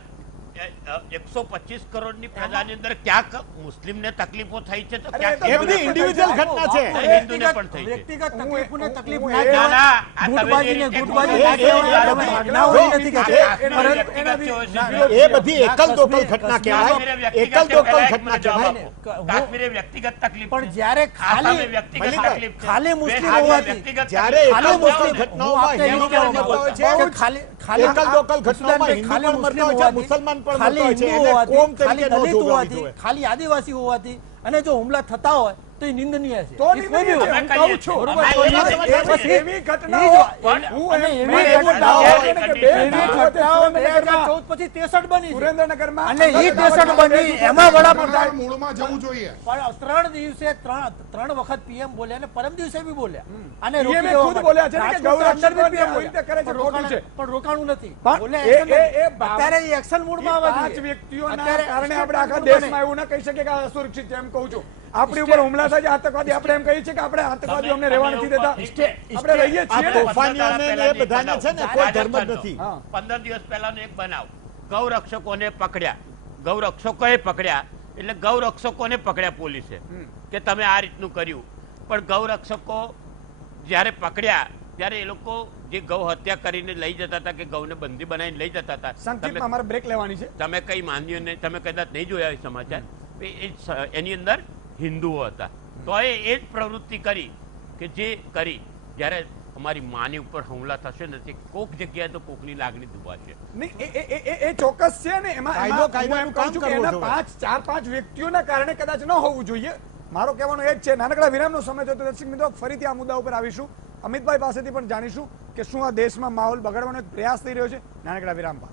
125 કરોડની પ્રજાની અંદર ક્યાંક મુસ્લિમને તકલીફો થઈ છે તો ક્યાંક એ એ બધી ઇન્ડિવિજ્યુઅલ ઘટના છે. હિન્દુને પણ થઈ છે. વ્યક્તિગત તકલીફોને તકલીફ હું ના એ- કહેવાય. ના, આ તમે ગુટબાજીને જે રીતે ગુટબાજી કહો ના છો, કહેવાય. એ- તમે એ- ભાગનાઓ એ- નથી એ- કહેતા. કાશ્મીરે એનાથી- વ્યક્તિગત એનાથી- છે. એ બધી એકલ દોકલ ઘટના કહેવાય. કાશ્મીરે વ્યક્તિગત એકલ દોકલ પહેલા એક ઘટના મિનિટ જવાબ કહેવાય. આપો. કાશ્મીરે વ્યક્તિગત તકલીફ પણ છે. જ્યારે આસામે ખાલી વ્યક્તિગત મલિકભાઈ, તકલીફ છે. ખાલી મુસ્લિમ બે હોવાથી વ્યક્તિગત જ્યારે તકલીફ એકલ ખાલી દોકલ મુસ્લિમ- ઘટનાઓમાં હું આપને હિન્દુ એ કહેવા પણ માંગુ મરતા છું હોય કે છે. ખાલી એકલ દોકલ ઘટનાઓમાં હિન્દુ ખાલી પણ મુસ્લિમ મરતા હોય છે, હોવાથી, મુસલમાન પણ ખાલી મરતા હોય છે. હિન્દુ એને હોવાથી, કોમ ખાલી તરીકે ન દલિત જોવાવી હોવાથી, જોઈએ. ખાલી આદિવાસી હોવાથી અને જો હુમલા થતા હોય તો એ નિંદનીય છે. તો એ કોઈ બી નિંદનીય છે. હોય. હું કહું છું. બરોબર. અમે તો એવી એમાં ઘટના બસ છે. એવી એ ઘટનાઓ જ- પણ હું અને એમ- એવી મેં એવું ઘટનાઓ દાવો છે કર્યો કે કે 2014 પછી 63 બની છે. સુરેન્દ્રનગરમાં અને ઈ 63 બની, એમાં વડાપ્રધાન મૂળમાં જવું જોઈએ. પણ 3 દિવસે ત્રણ વખત પીએમ બોલ્યા અને પરમ દિવસે બી બોલ્યા અને PM રોકી એ દેવા ખુદ માટે. બોલ્યા છે ને કે રાજકોટના અંદર બી ગૌરક્ષકોને PM આવી રીતે કરે છે, પણ ખોટું છે. પણ રોકાણું નથી. પણ બોલ્યા એ- action નથી. એ ભાવ- અત્યારે એ એક્શન મૂડમાં આવવા પાંચ જોઈએ. વ્યક્તિઓના અત્યારે કારણે આપણે આખા statement દેશમાં એવું ના કહી શકીએ કે આ અસુરક્ષિત છે. એમ કહું છું, આપણી ઉપર હુમલા થાય છે આતંકવાદી, આપણે એમ કહીએ છીએ કે આપણે આતંકવાદીઓ અમને રહેવા નથી દેતા. આપણે રહીએ આ છીએ ને. તોફાનીઓને ને એ બધાને છે ને કોઈ ધર્મ જ નથી. હા. 15 દિવસ પહેલાનો એક બનાવ, ગૌરક્ષકોને પકડ્યા, ગૌરક્ષકોએ પકડ્યા, એટલે ગૌરક્ષકોને પકડ્યા પોલીસે કે તમે આ રીતનું કર્યું. પણ ગૌરક્ષકો જ્યારે પકડ્યા ત્યારે એ લોકો જે ગૌ હત્યા કરીને લઈ જતા હતા કે ગૌને બંદી બનાવીને લઈ જતા હતા, સંક્ષિપ્તમાં અમારે બ્રેક લેવાની છે. તમે કઈ માન્યું નહીં, તમે કદાચ નહીં જોયા એ સમાચાર, એની અંદર હિન્દુઓ હતા. તો એ જ પ્રવૃત્તિ કરી કે જે કરી જ્યારે અમારી માની ઉપર હુમલા થશે ને તે કોક જગ્યાએ તો કોકની લાગણી દુભાશે. નહીં, એ ચોક્કસ છે ને. એમાં કાયદો હું કાયદાનું એમ કહું કામ છું કે કરવું એના જોઈએ. 4-5 વ્યક્તિઓના કારણે કદાચ ન હોવું જોઈએ. મારો કહેવાનો એ જ છે. નાનકડા વિરામનો સમય છે તો દર્શક મિત્રો ફરીથી આ મુદ્દા ઉપર આવીશું. અમિતભાઈ પાસેથી પણ જાણીશું કે શું આ દેશમાં માહોલ બગાડવાનો એક પ્રયાસ થઈ રહ્યો છે. નાનકડા વિરામ બાદ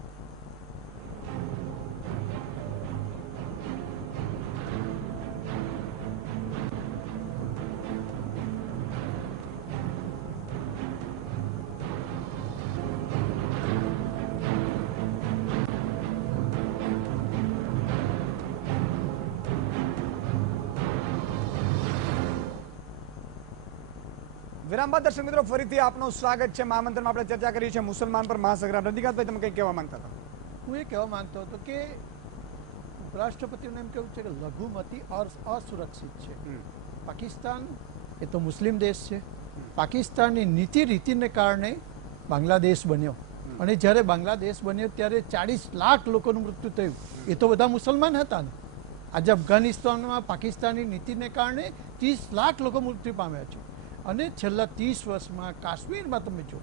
વિરામ બાદ દર્શક મિત્રો ફરીથી આપનું સ્વાગત છે. મહામંથનમાં આપણે ચર્ચા કરી છે મુસલમાન પર મહાસંગ્રામ. રજનીકાંતભાઈ, તમે કંઈ કહેવા માંગતા હતા? હું એ કહેવા માંગતો હતો કે ઉપરાષ્ટ્રપતિનું એમ કહેવું છે કે લઘુમતી અસુરક્ષિત છે. પાકિસ્તાન એ તો મુસ્લિમ દેશ છે. પાકિસ્તાનની નીતિ રીતિને કારણે બાંગ્લાદેશ બન્યો અને જ્યારે બાંગ્લાદેશ બન્યો ત્યારે 40 લાખ લોકોનું મૃત્યુ થયું. એ તો બધા મુસલમાન હતા ને. આજે અફઘાનિસ્તાનમાં પાકિસ્તાનની નીતિને કારણે 30 લાખ લોકો મૃત્યુ પામ્યા છે. અને છેલ્લા 30 વર્ષમાં કાશ્મીરમાં તમે જો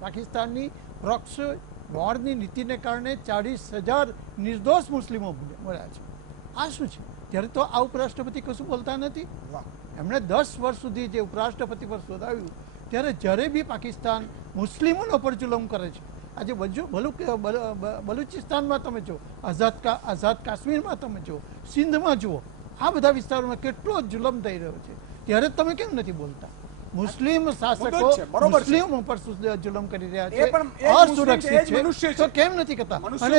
પાકિસ્તાનની પ્રોક્સ વોરની નીતિને કારણે 40,000 નિર્દોષ મુસ્લિમો મળ્યા છે. આ શું છે? ત્યારે તો આ ઉપરાષ્ટ્રપતિ કશું બોલતા નથી. એમણે 10 વર્ષ સુધી જે ઉપરાષ્ટ્રપતિ પર શોધાવ્યું ત્યારે જ્યારે બી પાકિસ્તાન મુસ્લિમોનો પર જુલમ કરે છે. આજે બલુચિસ્તાનમાં તમે જો, આઝાદ કાશ્મીરમાં તમે જો, સિંધમાં જુઓ, આ બધા વિસ્તારોમાં કેટલો જુલમ થઈ રહ્યો છે. ત્યારે તમે કેમ નથી બોલતા? મુસ્લિમ શાસકો મુસ્લિમો પર જુલમ કરી રહ્યા છે, અસુરક્ષિત છે, તો કેમ નથી કરતા? અને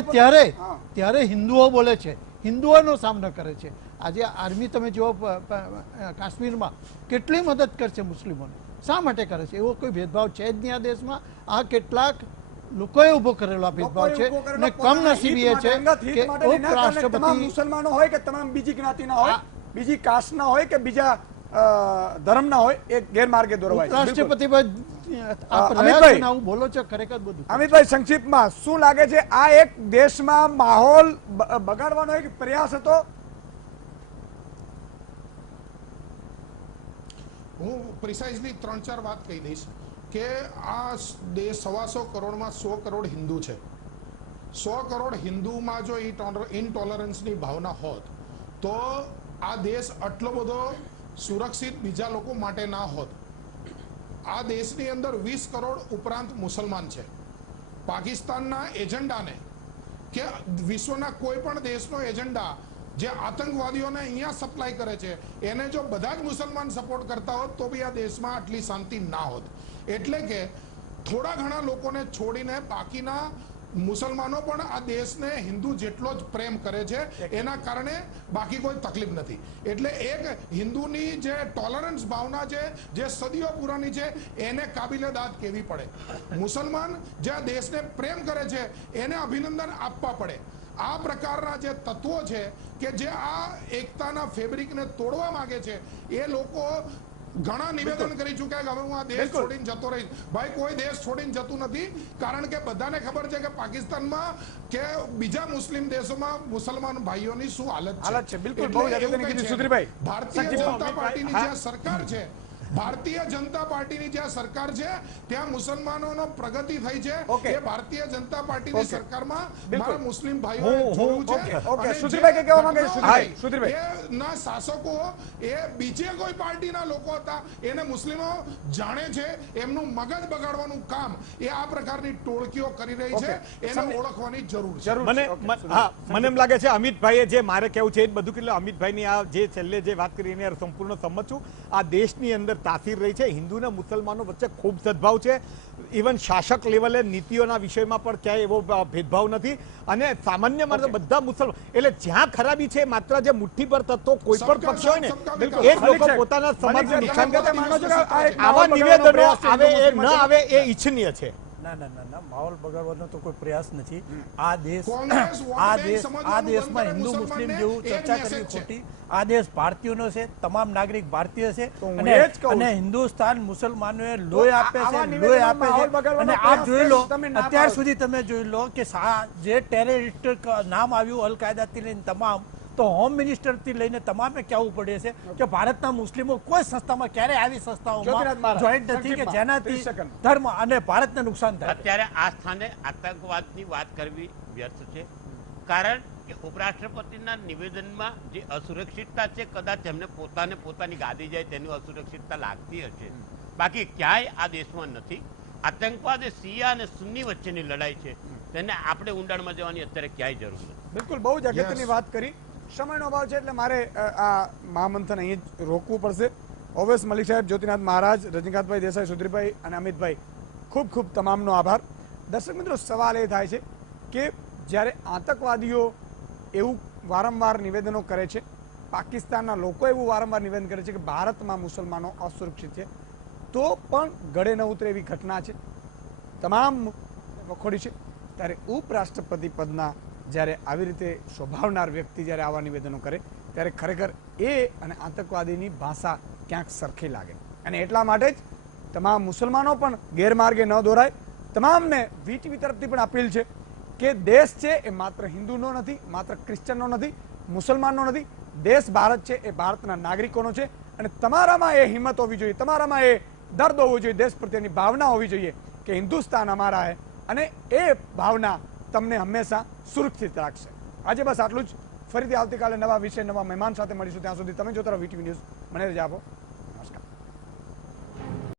ત્યારે હિન્દુઓ બોલે છે, હિન્દુઓનો સામનો કરે છે. આજે આર્મી તમે જુઓ કાશ્મીરમાં કેટલી મદદ કરશે મુસ્લિમોને. શા માટે કરે છે? એવો કોઈ ભેદભાવ છે જ નહીં આ દેશમાં. આ કેટલાક લોકોએ ઉભો કરેલો ભેદભાવ છે અને કમનસીબી એ છે કે ઉપરાષ્ટ્રપતિ મુસલમાનો હોય કે તમામ બીજી જ્ઞાતિના હોય, બીજી કાસ્ટના હોય કે બીજા ધર્મના હોય, એ ગેરમાર્ગે દોરવાય. ઉપરાષ્ટ્રપતિ બોલો છો ખરેખર બધું. અમિતભાઈ, સંક્ષિપ્તમાં શું લાગે છે, આ એક દેશમાં માહોલ બગાડવાનો એક પ્રયાસ હતો? હું પ્રિસાઇઝલી 3-4 વાત કહી દઈશ કે આ દેશ 125 કરોડમાં 100 કરોડ હિન્દુ છે. 100 કરોડ હિન્દુમાં જો ઇનટોલરન્સની ભાવના હોત તો આ દેશ આટલો બધો સુરક્ષિત બીજા લોકો માટે ના હોત. આ દેશની અંદર 20 કરોડ ઉપરાંત મુસલમાન છે. પાકિસ્તાનના એજન્ડાને કે વિશ્વના કોઈ પણ દેશનો એજન્ડા જે આતંકવાદીઓને અહીંયા સપ્લાય કરે છે એને જો બધા જ મુસલમાન સપોર્ટ કરતા હોત તો બી આ દેશમાં આટલી શાંતિ ના હોત. એટલે કે થોડા ઘણા લોકોને છોડીને બાકીના મુસલમાનો પણ આ દેશને હિન્દુ જેટલો જ પ્રેમ કરે છે. એના કારણે બાકી કોઈ તકલીફ નથી. એટલે એક હિન્દુની જે ટોલરન્સ ભાવના છે, જે સદીઓ પુરાની છે, એને કાબિલે દાદ કહેવી પડે. મુસલમાન જે આ દેશને પ્રેમ કરે છે એને અભિનંદન આપવા પડે. આ પ્રકારના જે તત્વો છે કે જે આ એકતાના ફેબ્રિકને તોડવા માંગે છે, એ લોકો ઘણા નિવેદન કરી ચૂક્યા કે હવે હું આ દેશ છોડીને જતો રહીશ. ભાઈ, કોઈ દેશ છોડીને જતું નથી, કારણ કે બધાને ખબર છે કે પાકિસ્તાનમાં કે બીજા મુસ્લિમ દેશોમાં મુસલમાન ભાઈઓની શું હાલત છે. બિલકુલ, બહુ અગત્યની કીધું સુધીરભાઈ. ભારતીય જનતા પાર્ટીની જે સરકાર છે, ભારતીય જનતા પાર્ટીની જ્યાં સરકાર છે ત્યાં મુસલમાનોનો પ્રગતિ થઈ છે. એ ભારતીય જનતા પાર્ટીની સરકારમાં મારા મુસ્લિમ ભાઈઓએ જોયું છે. સુધીરભાઈ કહેવા માંગે છે, સુધીરભાઈ ના શાસકો એ બીજે કોઈ પાર્ટીના લોકો હતા, એને મુસ્લિમો જાણે છે, એમનું મગજ બગાડવાનું કામ એ આ પ્રકારની ટોળકીઓ કરી રહી છે. એને ઓળખવાની જરૂર છે. મને એમ લાગે છે અમિતભાઈએ જે મારે કહેવું છે એ બધું, એટલે અમિતભાઈની આ જે છેલ્લે જે વાત કરી એને સંપૂર્ણ સંમત છું. આ દેશની અંદર તાસીર રહી છે. હિન્દુ અને મુસલમાનો વચ્ચે ખૂબ સદભાવ છે. ઇવન શાસક લેવલે નીતિઓના વિષયમાં પણ ક્યાંય એવો ભેદભાવ નથી. અને સામાન્ય માત્ર બધા મુસલમાન, એટલે જ્યાં ખરાબી છે માત્ર જે મુઠ્ઠી પર તત્વો કોઈ પણ પક્ષ હોય ને એ જ લોકો પોતાના સમાજને નુકસાન કરે. આવા નિવેદનો આવે એ ન આવે એ ઈચ્છનીય છે. ના, માહોલ બગાડવાનો તો કોઈ પ્રયાસ નથી. આ દેશમાં હિન્દુ મુસ્લિમ જેવું ચર્ચા કરવી ખોટી. આ દેશ ભારતીયોનો છે, તમામ નાગરિક ભારતીય છે અને હિન્દુસ્તાન મુસલમાનોએ લોહી આપે છે. અને આ જોઈ લો, અત્યાર સુધી તમે જોઈ લો કે જે ટેરરિસ્ટ નામ આવ્યું અલ કાયદાથી લઈને તમામ, તો હોમ મિનિસ્ટરથી લઈને તમામે કહેવું પડે છે કે ભારતના મુસ્લિમો કોઈ સંસ્થામાં ક્યારે આવી સંસ્થાઓમાં જોઈન્ટ નથી કે જેનાથી ધર્મ અને ભારતને નુકસાન થાય. અત્યારે આ સ્થાને આતંકવાદની વાત કરવી વ્યર્થ છે, કારણ કે ઉપરાષ્ટ્રપતિના નિવેદનમાં જે અસુરક્ષિતતા છે, કદાચ એમને પોતાની ગાદી જાય તેની અસુરક્ષિતતા લાગતી હશે, બાકી ક્યાંય આ દેશમાં નથી. આતંકવાદ એ શિયા અને સુન્ની વચ્ચેની લડાઈ છે, તેને આપણે ઊંડાણમાં જવાની અત્યારે ક્યાંય જરૂર નથી. બિલકુલ, બહુ જ અગત્યની વાત કરી. સમયનો અભાવ છે એટલે મારે આ મહામંથન અહીં જ રોકવું પડશે. ઓવેસ મલિક સાહેબ, જ્યોતિનાથ મહારાજ, રજનીકાંતભાઈ દેસાઈ, સુધીરભાઈ અને અમિતભાઈ, ખૂબ ખૂબ તમામનો આભાર. દર્શક મિત્રો, સવાલ એ થાય છે કે જ્યારે આતંકવાદીઓ એવું વારંવાર નિવેદનો કરે છે પાકિસ્તાનના લોકો એવું વારંવાર નિવેદન કરે છે કે ભારતમાં મુસલમાનો અસુરક્ષિત છે, તો પણ ગળે ન ઉતરે એવી ઘટના છે, તમામ વખોડી છે. ત્યારે ઉપરાષ્ટ્રપતિ પદના જ્યારે આવી રીતે શોભાવનાર વ્યક્તિ જ્યારે આવા નિવેદનો કરે ત્યારે ખરેખર એ અને આતંકવાદીની ભાષા ક્યાંક સરખી લાગે. અને એટલા માટે જ તમામ મુસલમાનો પણ ગેરમાર્ગે ન દોરાય. તમામને વીટીવી તરફથી પણ અપીલ છે કે દેશ છે એ માત્ર હિન્દુનો નથી, માત્ર ક્રિશ્ચનનો નથી, મુસલમાનનો નથી. દેશ ભારત છે એ ભારતના નાગરિકોનો છે અને તમારામાં એ હિંમત હોવી જોઈએ, તમારામાં એ દર્દ હોવો જોઈએ, દેશ પ્રત્યેની ભાવના હોવી જોઈએ કે હિન્દુસ્તાન અમારા હે અને એ ભાવના તમને હંમેશા સુરક્ષિત રાખશે. આજે બસ આટલું જ. ફરીથી આવતીકાલે નવા વિષય નવા મહેમાન સાથે મળીશું. ત્યાં સુધી તમે જોતા રહો વીટીવી ન્યૂઝ. મને રજા આપો.